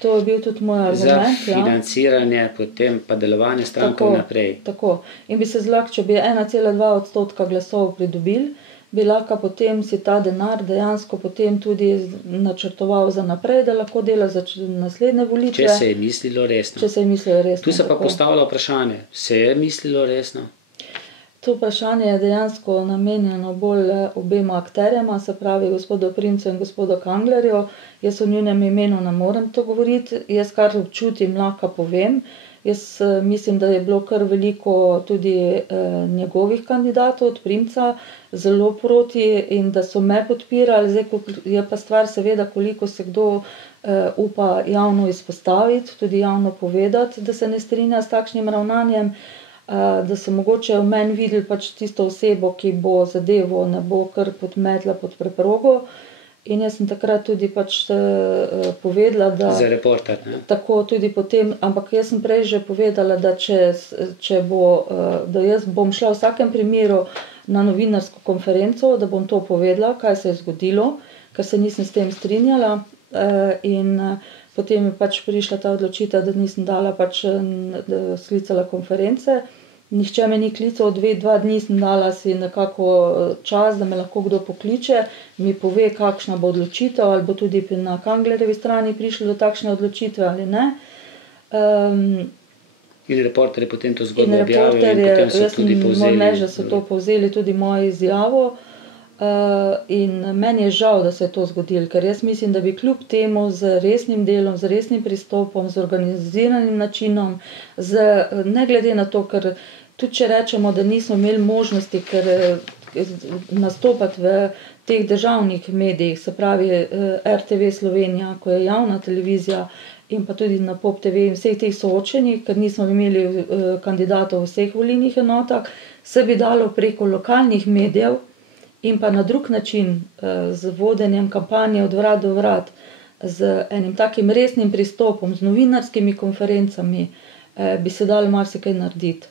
To je bil tudi moj argument. Za financiranje, potem pa delovanje strankov naprej. Tako. In bi se zlahka, če bi 1,2% glasov pridobili, bi lahko potem si ta denar dejansko potem tudi načrtoval za naprej, da lahko dela za naslednje volitve. Če se je mislilo resno. Tu se pa postavlja vprašanje, se je mislilo resno? To vprašanje je dejansko namenjeno bolj obema akterjema, se pravi gospodu Primcu in gospodu Kanglerju. Jaz v njunem imenu ne morem to govoriti, jaz kar občutim, lahko povem. Jaz mislim, da je bilo kar veliko tudi njegovih kandidatov od Primca zelo proti in da so me podpirali. Zdaj je pa stvar seveda, koliko se kdo upa javno izpostaviti, tudi javno povedati, da se ne strinja s takšnim ravnanjem. da so mogoče v meni videli pač tisto osebo, ki bo zadevo ne bo kar podmetla pod preprogo. In jaz sem takrat tudi pač povedala, da... Za reporter, ne? Tako tudi potem, ampak jaz sem prej že povedala, da če bo, da jaz bom šla v vsakem primeru na novinarsko konferenco, da bom to povedala, kaj se je zgodilo, ker se nisem s tem strinjala, in potem je pač prišla ta odločitev, da nisem dala pač sklicala konference. Nihče me ni klical, 2 dni sem dala si nekako čas, da me lahko kdo pokliče, mi pove, kakšna bo odločitev, ali bo tudi na Kanglerjevi strani prišlo do takšne odločitve ali ne. In reporter je potem to zgodbo objavil in potem so tudi povzeli. Moram reči, da so to povzeli tudi mojo izjavo. In meni je žal, da se je to zgodilo, ker jaz mislim, da bi kljub temu z resnim delom, z resnim pristopom, z organiziranim načinom, ne glede na to, ker tudi če rečemo, da nismo imeli možnosti, ker nastopati v teh državnih medijih, se pravi RTV Slovenija, ko je javna televizija, in pa tudi na Pop TV in vseh teh soočenjih, ker nismo imeli kandidatov v vseh volilnih enotah, se bi dalo preko lokalnih medijev in pa na drug način, z vodenjem kampanje od vrat do vrat, z enim takim resnim pristopom, z novinarskimi konferencami, bi se dalo marsikaj narediti.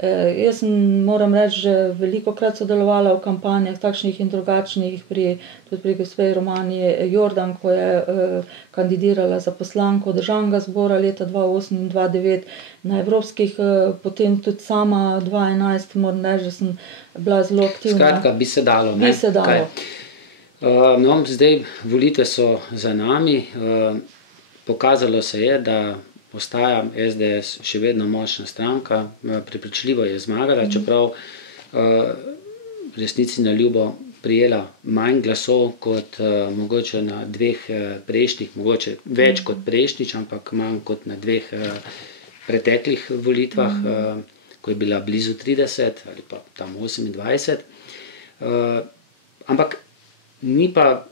Jaz moram reči, že velikokrat sodelovala v kampanjah takšnih in drugačnih, tudi pri gospe Romani Jordan, ko je kandidirala za poslanko Državnega zbora leta 2008 in 2009, na evropskih, potem tudi sama 2011, moram reči, da sem bila zelo aktivna. Skratka, bi se dalo, ne? Bi se dalo. No, zdaj volitve so za nami, pokazalo se je, da ostaja SDS še vedno močna stranka, prepričljivo je zmagala, čeprav resnici na ljubo prijela manj glasov kot mogoče na 2 prejšnjih, mogoče več kot prejšnjič, ampak manj kot na 2 preteklih volitvah, ko je bila blizu 30 ali pa tam 28. Ampak ni pa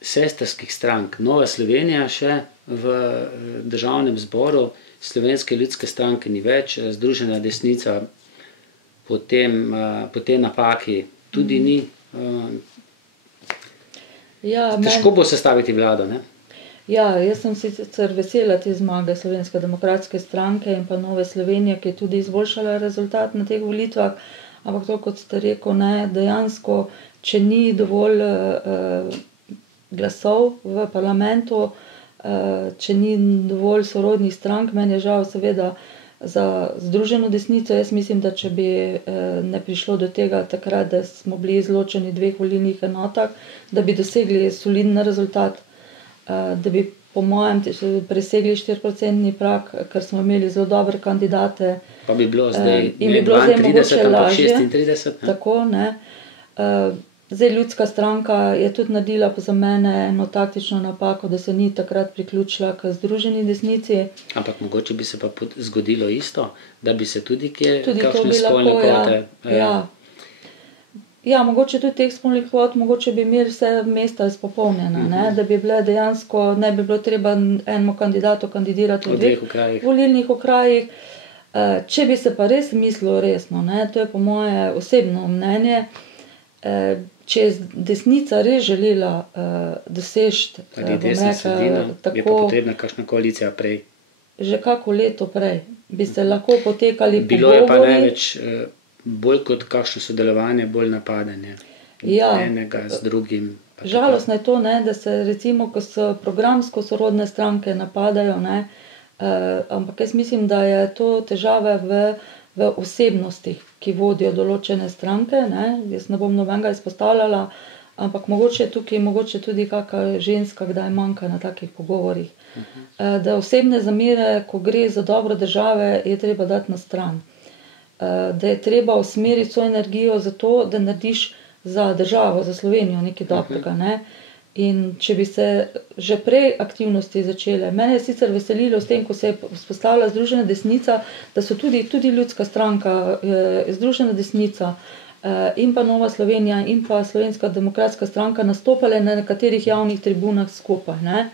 sestrskih strank. Nova Slovenija še v državnem zboru, Slovenske ljudske stranke ni več, Združena desnica po tej napaki tudi ni. Težko bo sestaviti vlado, ne? Ja, jaz sem sicer vesela te zmage Slovenske demokratske stranke in pa Nove Slovenije, ki je tudi izboljšala rezultat na teh volitvah, ampak to, kot ste rekel, ne, dejansko, če ni dovolj glasov v parlamentu, če ni dovolj sorodnih strank, meni je žal seveda za Združeno desnico, jaz mislim, da če bi ne prišlo do tega takrat, da smo bili izločeni v 2 volilnih enotah, da bi dosegli soliden rezultat, da bi po mojem presegli 4% prag, ker smo imeli zelo dobre kandidate. Pa bi bilo zdaj ne 32, ampak 36. Tako, ne. Zdaj ljudska stranka je tudi naredila za mene eno taktično napako, da se ni takrat priključila k Združeni desnici. Ampak mogoče bi se pa zgodilo isto, da bi se tudi kakšne spolne kvote... Ja, mogoče tudi teh spolnih kvot, mogoče bi imeli vse mesta izpopolnjena, ne, da bi bile dejansko, ne bi bilo treba enemu kandidatu kandidirati v 2 volilnih okrajih. Če bi se pa res mislilo resno, ne, to je po moje osebno mnenje, če je desnica res želela doseči, desna sredina, je pa potrebna kakšna koalicija prej. Že kako leto prej bi se lahko potekali pogovori. Bilo je pa največ, bolj kot kakšno sodelovanje, bolj napadanje. Enega z drugim. Žalostno je to, ne, da se recimo, ko so programsko sorodne stranke napadajo, ne, ampak jaz mislim, da je to težave v osebnostih, ki vodijo določene stranke, ne. Jaz ne bom nobenega izpostavljala, ampak mogoče tukaj, mogoče tudi kakšna ženska kdaj manjka na takih pogovorih. Da osebne zamere, ko gre za dobro države, je treba dati na stran. Da je treba usmeriti svojo energijo za to, da narediš za državo, za Slovenijo nekaj dobrega, ne. In če bi se že prej aktivnosti začele, mene je sicer veselilo s tem, ko se je vzpostavila Združena desnica, da so tudi ljudska stranka, Združena desnica in pa Nova Slovenija in pa Slovenska demokratska stranka nastopale na nekaterih javnih tribunah skupaj, ne.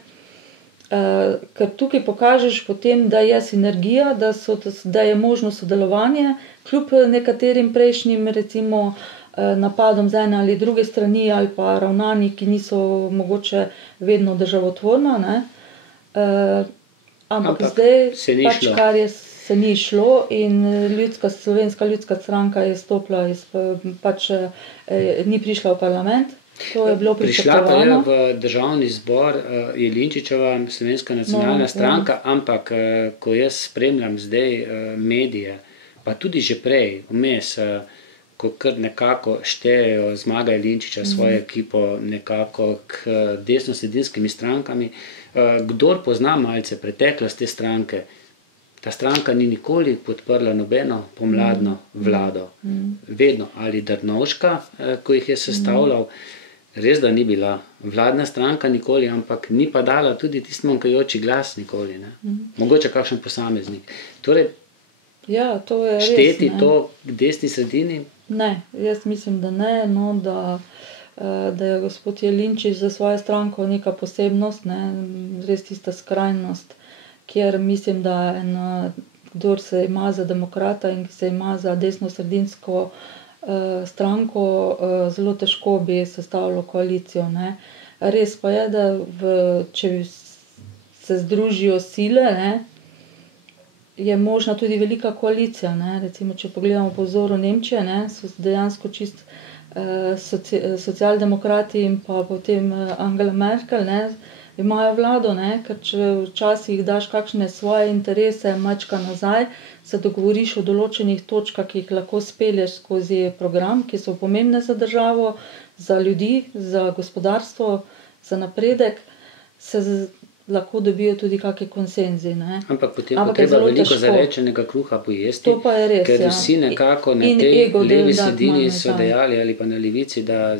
ker tukaj pokažeš potem, da je sinergija, da je možno sodelovanje, kljub nekaterim prejšnjim recimo napadom z ene ali druge strani ali pa ravnanji, ki niso mogoče vedno državotvorna, ne. Ampak zdaj pač kar se ni šlo in Slovenska ljudska stranka je stopila pač ni prišla v parlament. To je bilo pričakovano. Prišla pa je v državni zbor Jelinčičeva Slovenska nacionalna stranka, ampak ko jaz spremljam zdaj medije, pa tudi že prej, vmes, ko kar nekako štejejo Zmaga Jelinčiča svojo ekipo nekako k desnosredinskimi strankami, kdor pozna malce preteklost te stranke, ta stranka ni nikoli podprla nobeno pomladno vlado. Vedno ali Drnovška, ko jih je sestavljal, res da ni bila vladna stranka nikoli, ampak ni pa dala tudi tisti manjkajoči glas nikoli. Ne? Mogoče kakšen posameznik. Torej, ja, to je res, šteti to k desni sredini? Ne, jaz mislim, da ne, no, da je gospod Jelinčič za svojo stranko neka posebnost, ne, res tista skrajnost, kjer mislim, da kdor se ima za demokrata in se ima za desnosredinsko stranko, zelo težko bi sestavljal koalicijo, ne. Res pa je, da če se združijo sile, ne, je možna tudi velika koalicija, ne. Recimo, če pogledamo po vzoru Nemčije, ne, so dejansko čist socialdemokrati in pa potem Angela Merkel, ne, imajo vlado, ne, ker če včasih daš kakšne svoje interese mačka nazaj, se dogovoriš o določenih točkah, ki jih lahko spelješ skozi program, ki so pomembne za državo, za ljudi, za gospodarstvo, za napredek, se lahko dobijo tudi kakšni konsenzi, ne. Ampak potem pa treba veliko zarečenega kruha pojesti, to pa je res, ker vsi nekako na tej levi sredini so dejali ali pa na levici, da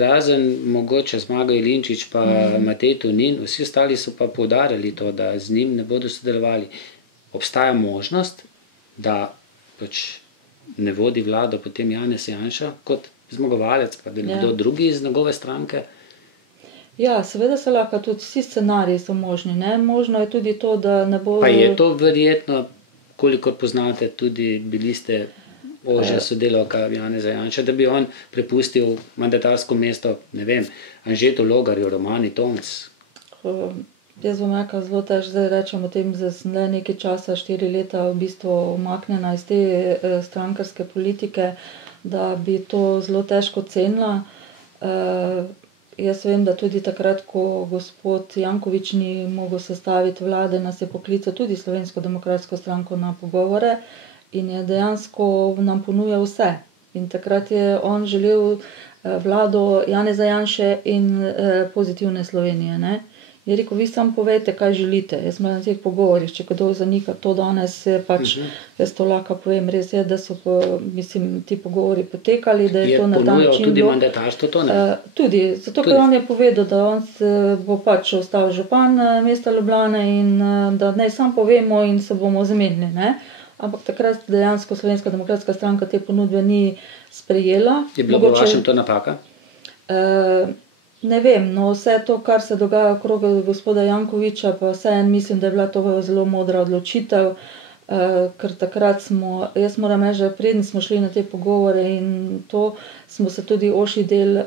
razen mogoče Zmago Jelinčič pa Matej Tonin, vsi ostali so pa poudarjali to, da z njim ne bodo sodelovali. Obstaja možnost, da pač ne vodi vlado potem Janez Janša kot zmagovalec, pa da nekdo drugi iz njegove stranke? Ja, seveda se lahko tudi vsi scenariji so možni, ne. Možno je tudi to, da ne bo... Pa je to verjetno, kolikor poznate, tudi bili ste ožja sodelavka Janeza Janše, da bi on prepustil mandatarsko mesto, ne vem, Anžetu Logarju, Romani Tomc? Jaz bom rekla, zelo težko zdaj rečem o tem, da sem le nekaj časa, 4 leta v bistvu umaknjena iz te strankarske politike, da bi to zelo težko cenila. Jaz vem, da tudi takrat, ko gospod Janković ni mogel sestaviti vlade, nas je poklical tudi Slovensko demokratsko stranko na pogovore in je dejansko nam ponujal vse. In takrat je on želel vlado Janeza Janše in Pozitivne Slovenije, ne. Je rekel, vi samo povejte, kaj želite. Jaz sem na teh pogovorih, če kdo zanika to danes, pač jaz to lahko povem, res je, da so ti pogovori potekali, da je to na ta način bilo. Je ponujal tudi mandatarstvo to, ne? Tudi, zato ker on je povedal, da on bo pač ostal župan mesta Ljubljane in da naj sam povemo in se bomo zmenili, ne. Ampak takrat dejansko Slovenska demokratska stranka te ponudbe ni sprejela. Je bilo po vašem to napaka? Ne vem, no vse to, kar se dogaja okrog gospoda Jankovića, pa vseeno mislim, da je bila to zelo modra odločitev, ker takrat jaz moram reči, da preden smo šli na te pogovore in to, smo se tudi ožji del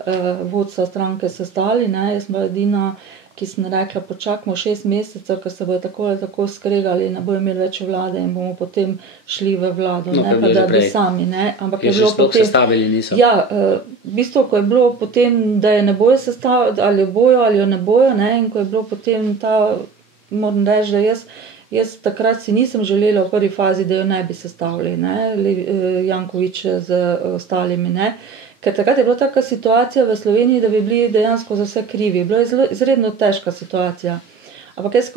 vodstva stranke sestali, ne, jaz sem bila edina, ki sem rekla, počakamo 6 mesecev, ker se bojo tako ali tako skregali in ne bojo imeli več vlade in bomo potem šli v vlado, ne, pa da bi sami, ne. Ampak je bilo potem... sestavili niso. Ja, v bistvu, ko je bilo potem, da je ne bojo sestavili, ali bojo ali jo ne bojo, ne, in ko je bilo potem moram reči, da jaz takrat si nisem želela v prvi fazi, da jo ne bi sestavili, ne, Janković z ostalimi, ne. Ker takrat je bila taka situacija v Sloveniji, da bi bili dejansko za vse krivi. Bila je zelo izredno težka situacija. Ampak jaz,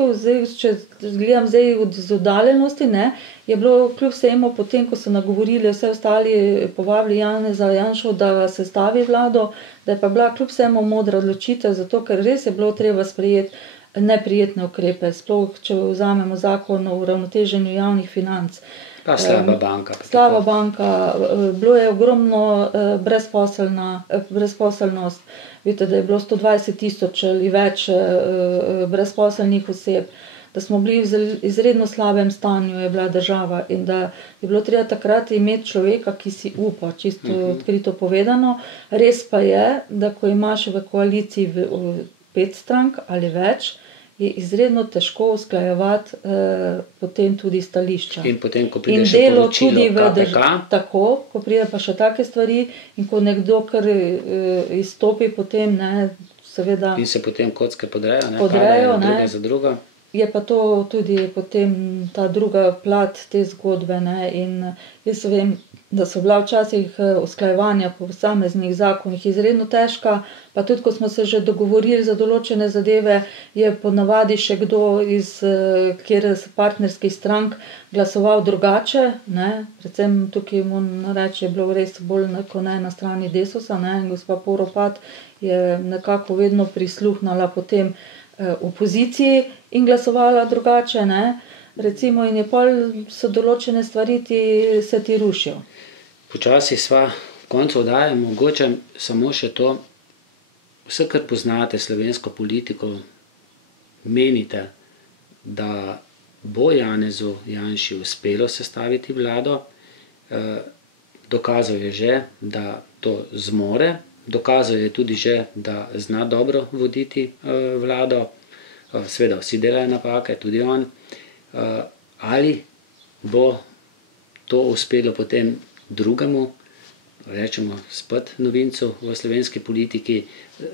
če gledam zdaj z oddaljenosti, ne, je bilo kljub vsemu potem, ko so nagovorili vse ostali, povabili Janeza Janšo, da sestavi vlado, da je pa bila kljub vsemu modra odločitev, zato ker res je bilo treba sprejeti neprijetne ukrepe, sploh če vzamemo zakon o uravnoteženju javnih financ. Pa slaba banka. Slaba banka, bilo je ogromno brezposelnost. Vidite, da je bilo 120 tisoč ali več brezposelnih oseb, da smo bili v izredno slabem stanju, je bila država in da je bilo treba takrat imeti človeka, ki si upa, čisto odkrito povedano. Res pa je, da ko imaš v koaliciji 5 strank ali več, je izredno težko usklajevati potem tudi stališča. In potem, ko pride še poročilo KPK. Tako, ko pride pa še take stvari in ko nekdo kar izstopi potem, ne, seveda... In se potem kocke podrejo, ne, podrejo, ne, druga za druga. Je pa to tudi potem ta druga plat te zgodbe, ne, in jaz vem, da so bila včasih usklajevanja po posameznih zakonih izredno težka, pa tudi, ko smo se že dogovorili za določene zadeve, je ponavadi še kdo iz kjer partnerskih strank glasoval drugače, ne, predvsem tukaj moram reči, je bilo res bolj kot ne na strani Desusa, ne, gospa Poropat je nekako vedno prisluhnila potem opoziciji in glasovala drugače, ne, recimo, in je pol so določene stvari se ti rušijo. Počasi sva v koncu oddaje, mogoče samo še to, vse, kar poznate slovensko politiko, menite, da bo Janezu Janši uspelo sestaviti vlado, dokazal je že, da to zmore, dokazal je tudi že, da zna dobro voditi vlado, seveda vsi delajo napake, tudi on, ali bo to uspelo potem drugemu, rečemo spet novincu v slovenski politiki,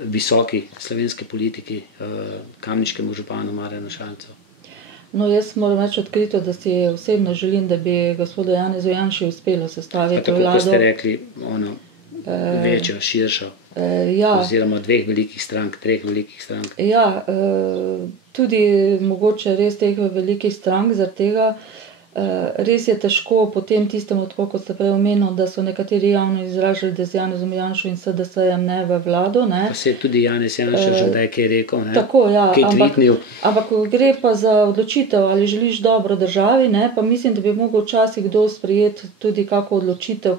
visoki slovenski politiki, kamniškemu županu Marjanu Šarcu. No, jaz moram reči odkrito, da si osebno želim, da bi gospodu Janezu Janši uspelo sestaviti vlado. Tako kot ste rekli, večjo, širšo, ja. Oziroma 2 velikih strank, 3 velikih strank. Ja, tudi mogoče res teh velikih strank, zaradi tega res je težko potem tistemu, tako kot ste prej omenili, da so nekateri javno izražali, da z Janezom Janšo in SDS-jem ne v vlado, ne. Pa se je tudi Janez Janša že kdaj kaj rekel, ne. Tako, ja, kaj tweetnil. ampak ko gre pa za odločitev, ali želiš dobro državi, ne, pa mislim, da bi mogel včasih kdo sprejeti tudi kako odločitev,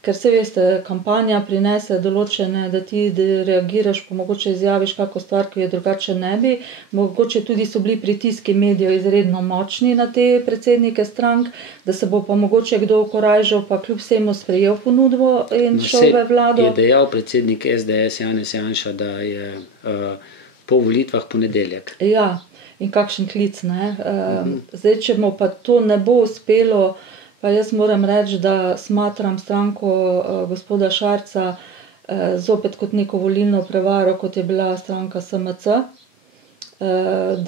ker se veste, kampanja prinese določene, da ti reagiraš, pa mogoče izjaviš kako stvar, ki je drugače ne bi. Mogoče tudi so bili pritiski medijev izredno močni na te predsednike strank, da se bo pa mogoče kdo okorajžal, pa kljub vsemu sprejel ponudbo in šel v vlado. Je dejal predsednik SDS Janez Janša, da je po volitvah ponedeljek. Ja, in kakšen klic, ne. Zdaj, če mu pa to ne bo uspelo, pa jaz moram reči, da smatram stranko gospoda Šarca zopet kot neko volilno prevaro, kot je bila stranka SMC,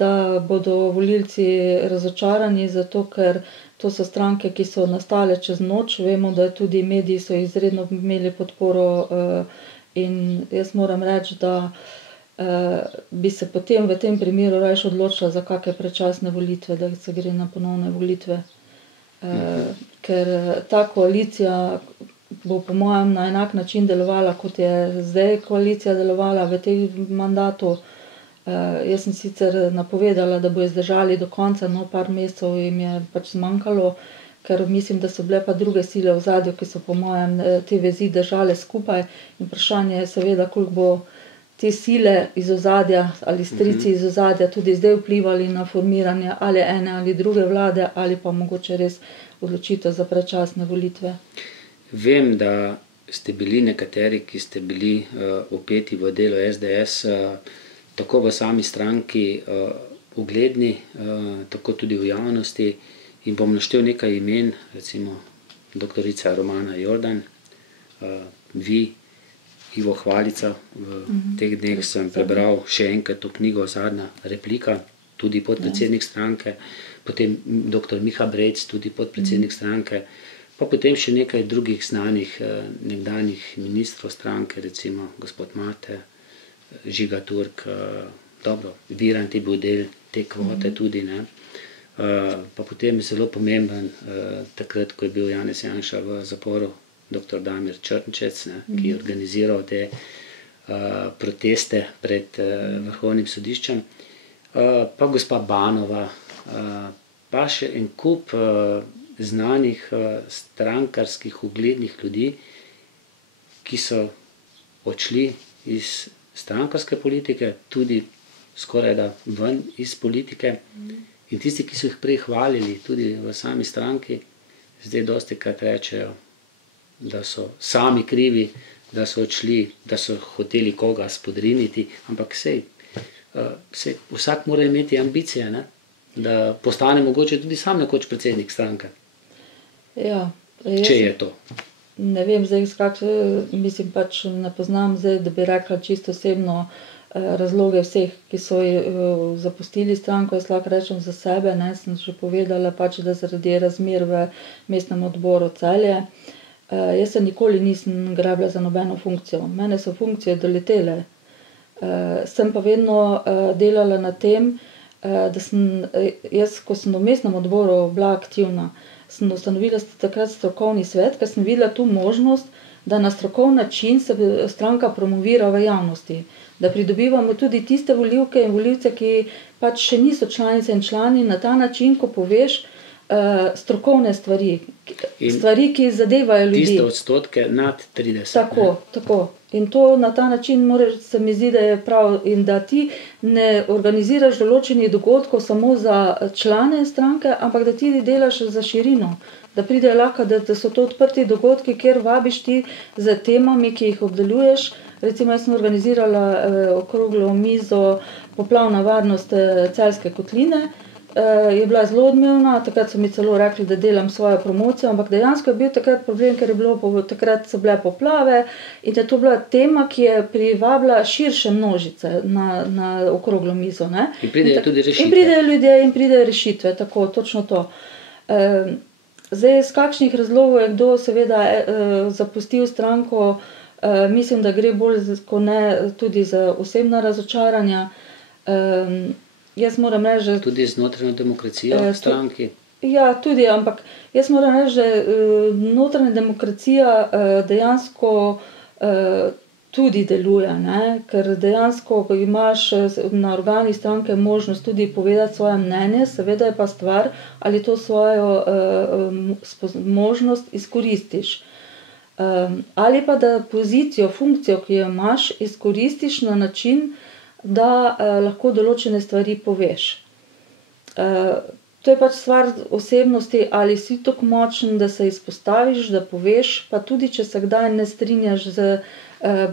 da bodo volilci razočarani, zato ker to so stranke, ki so nastale čez noč. Vemo, da tudi mediji so izredno imeli podporo in jaz moram reči, da bi se potem v tem primeru raje odločila za kakšne predčasne volitve, da se gre na ponovne volitve. Ker ta koalicija bo po mojem na enak način delovala, kot je zdaj koalicija delovala v tem mandatu. Jaz sem sicer napovedala, da bo zdržali do konca, no, par mesecev jim je pač zmanjkalo, ker mislim, da so bile pa druge sile v ozadju, ki so po mojem te vezi držale skupaj. In vprašanje je seveda, koliko bo te sile iz ozadja ali strici iz ozadja tudi zdaj vplivali na formiranje ali ene ali druge vlade, ali pa mogoče res odločitev za predčasne volitve. Vem, da ste bili nekateri, ki ste bili vpeti v delo SDS, tako v sami stranki ugledni, tako tudi v javnosti. In bom naštel nekaj imen, recimo doktorica Romana Jordan, vi, Ivo Hvalica, v teh dneh sem prebral še enkrat to knjigo Zadnja replika, tudi podpredsednik stranke, potem dr. Miha Brejc, tudi podpredsednik stranke, pa potem še nekaj drugih znanih nekdanjih ministrov stranke, recimo gospod Mate, Žiga Turk, dobro, Virant je bil del te kvote tudi, ne. Pa potem zelo pomemben, takrat, ko je bil Janez Janša v zaporu, dr. Damir Črnčec, ki je organiziral te proteste pred Vrhovnim sodiščem, pa gospa Banova, pa še en kup znanih strankarskih uglednih ljudi, ki so odšli iz strankarske politike, tudi skoraj da ven iz politike. In tisti, ki so jih prej hvalili, tudi v sami stranki, zdaj dostikrat rečejo, da so sami krivi, da so odšli, da so hoteli koga spodriniti, ampak vsak mora imeti ambicije, ne? Da postane mogoče tudi sam nekoč predsednik stranke. Ja, če je to. Ne vem zdaj, mislim pač ne poznam zdaj, da bi rekla čisto osebno razloge vseh, ki so zapustili stranko. Jaz lahko rečem za sebe, ne, sem že povedala pač, da zaradi razmer v mestnem odboru Celje. Jaz se nikoli nisem grabila za nobeno funkcijo. Mene so funkcije doletele. Sem pa vedno delala na tem, da sem, jaz, ko sem v mestnem odboru bila aktivna, sem ustanovila takrat strokovni svet, ker sem videla tu možnost, da na strokovni način se stranka promovira v javnosti. Da pridobivamo tudi tiste volivke in volivce, ki pač še niso članice in člani, na ta način, ko poveš strokovne stvari, ki zadevajo ljudi. Tiste odstotke nad 30. Tako. In to na ta način se mi zdi, da je prav, in da ti ne organiziraš določenih dogodkov samo za člane stranke, ampak da ti delaš za širino. Da pride lahko, da so to odprti dogodki, kjer vabiš ti z temami, ki jih obdeluješ. Recimo, jaz sem organizirala okroglo mizo poplavna varnost Celjske kotline. Je bila zelo odmevna, takrat so mi celo rekli, da delam svojo promocijo, ampak dejansko je bil takrat problem, ker takrat so bile poplave in je to bila tema, ki je privabila širše množice na okroglo mizo. Ne? In pridejo tudi rešitve. In pridejo ljudje in pridejo rešitve, tako, točno to. Zdaj, z kakšnih razlogov je kdo seveda zapustil stranko, mislim, da gre bolj kot ne tudi za osebna razočaranja. Jaz moram reči, že... Tudi z notranjo demokracijo v stranki? Ja, tudi, ampak jaz moram reči, že notranja demokracija dejansko tudi deluje, ne? Ker dejansko imaš na organih stranke možnost tudi povedati svoje mnenje, seveda je pa stvar, ali to svojo možnost izkoristiš. Ali pa da pozicijo, funkcijo, ki jo imaš, izkoristiš na način, da lahko določene stvari poveš. To je pač stvar osebnosti, ali si tako močen, da se izpostaviš, da poveš, pa tudi, če se kdaj ne strinjaš z,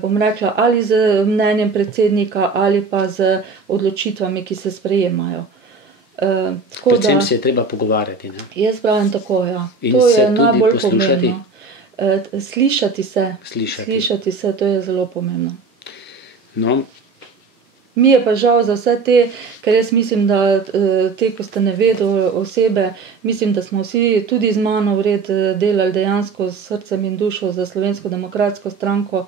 bom rekla, ali z mnenjem predsednika, ali pa z odločitvami, ki se sprejemajo. Predvsem se je treba pogovarjati, ne? Jaz pravim tako, ja. In to se tudi poslušati. Slišati se, to je zelo pomembno. No. Mi je pa žal za vse te, ker jaz mislim, da te, ko ste ne vedeli osebe, mislim, da smo vsi tudi z mano vred delali dejansko s srcem in dušo za Slovensko demokratsko stranko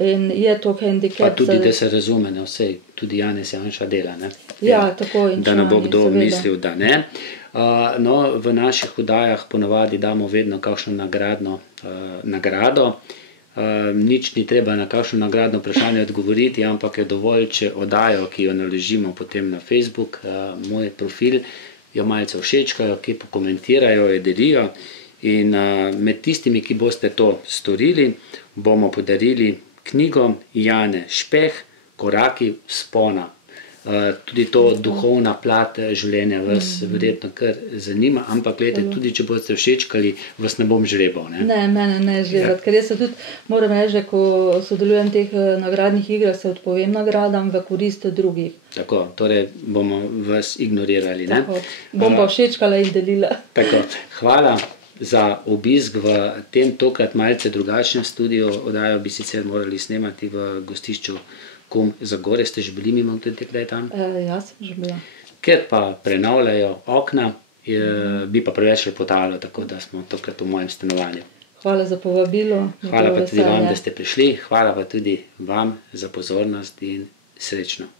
in je to hendikep. Pa tudi, da se razume, ne, vse, tudi Janez Janša dela, ne? Ja, tako in da ne bo kdo mislil, da ne. No, v naših oddajah ponavadi damo vedno kakšno nagrado. Nič ni treba na kakšno nagradno vprašanje odgovoriti, ampak je dovolj, če oddajo, ki jo naložimo potem na Facebook, moj profil, jo malce všečkajo, ki pokomentirajo, jo delijo. In med tistimi, ki boste to storili, bomo podarili knjigo Jane Špeh, Koraki vzpona. Tudi to duhovna plat življenja vas verjetno kar zanima, ampak gledajte, tudi če boste všečkali, vas ne bom žrebal, ne? Ne, mene ne žrebati, ker jaz se tudi, moram reči, ko sodelujem v teh nagradnih igrah, se odpovem nagradam v korist drugih. Tako, torej bomo vas ignorirali, ne? Tako, bom pa všečkala in delila. Tako, hvala za obisk v tem tokrat malce drugačnem studiu. Oddajo bi sicer morali snemati v gostišču Zagorje. Ste že bili mimo kdaj tam? Ja, sem že bila. Ker pa prenavljajo okna, bi pa preveč repotalo, tako da smo tokrat v mojem stanovanju. Hvala za povabilo. Hvala pa tudi vam, da ste prišli. Hvala pa tudi vam za pozornost in srečno.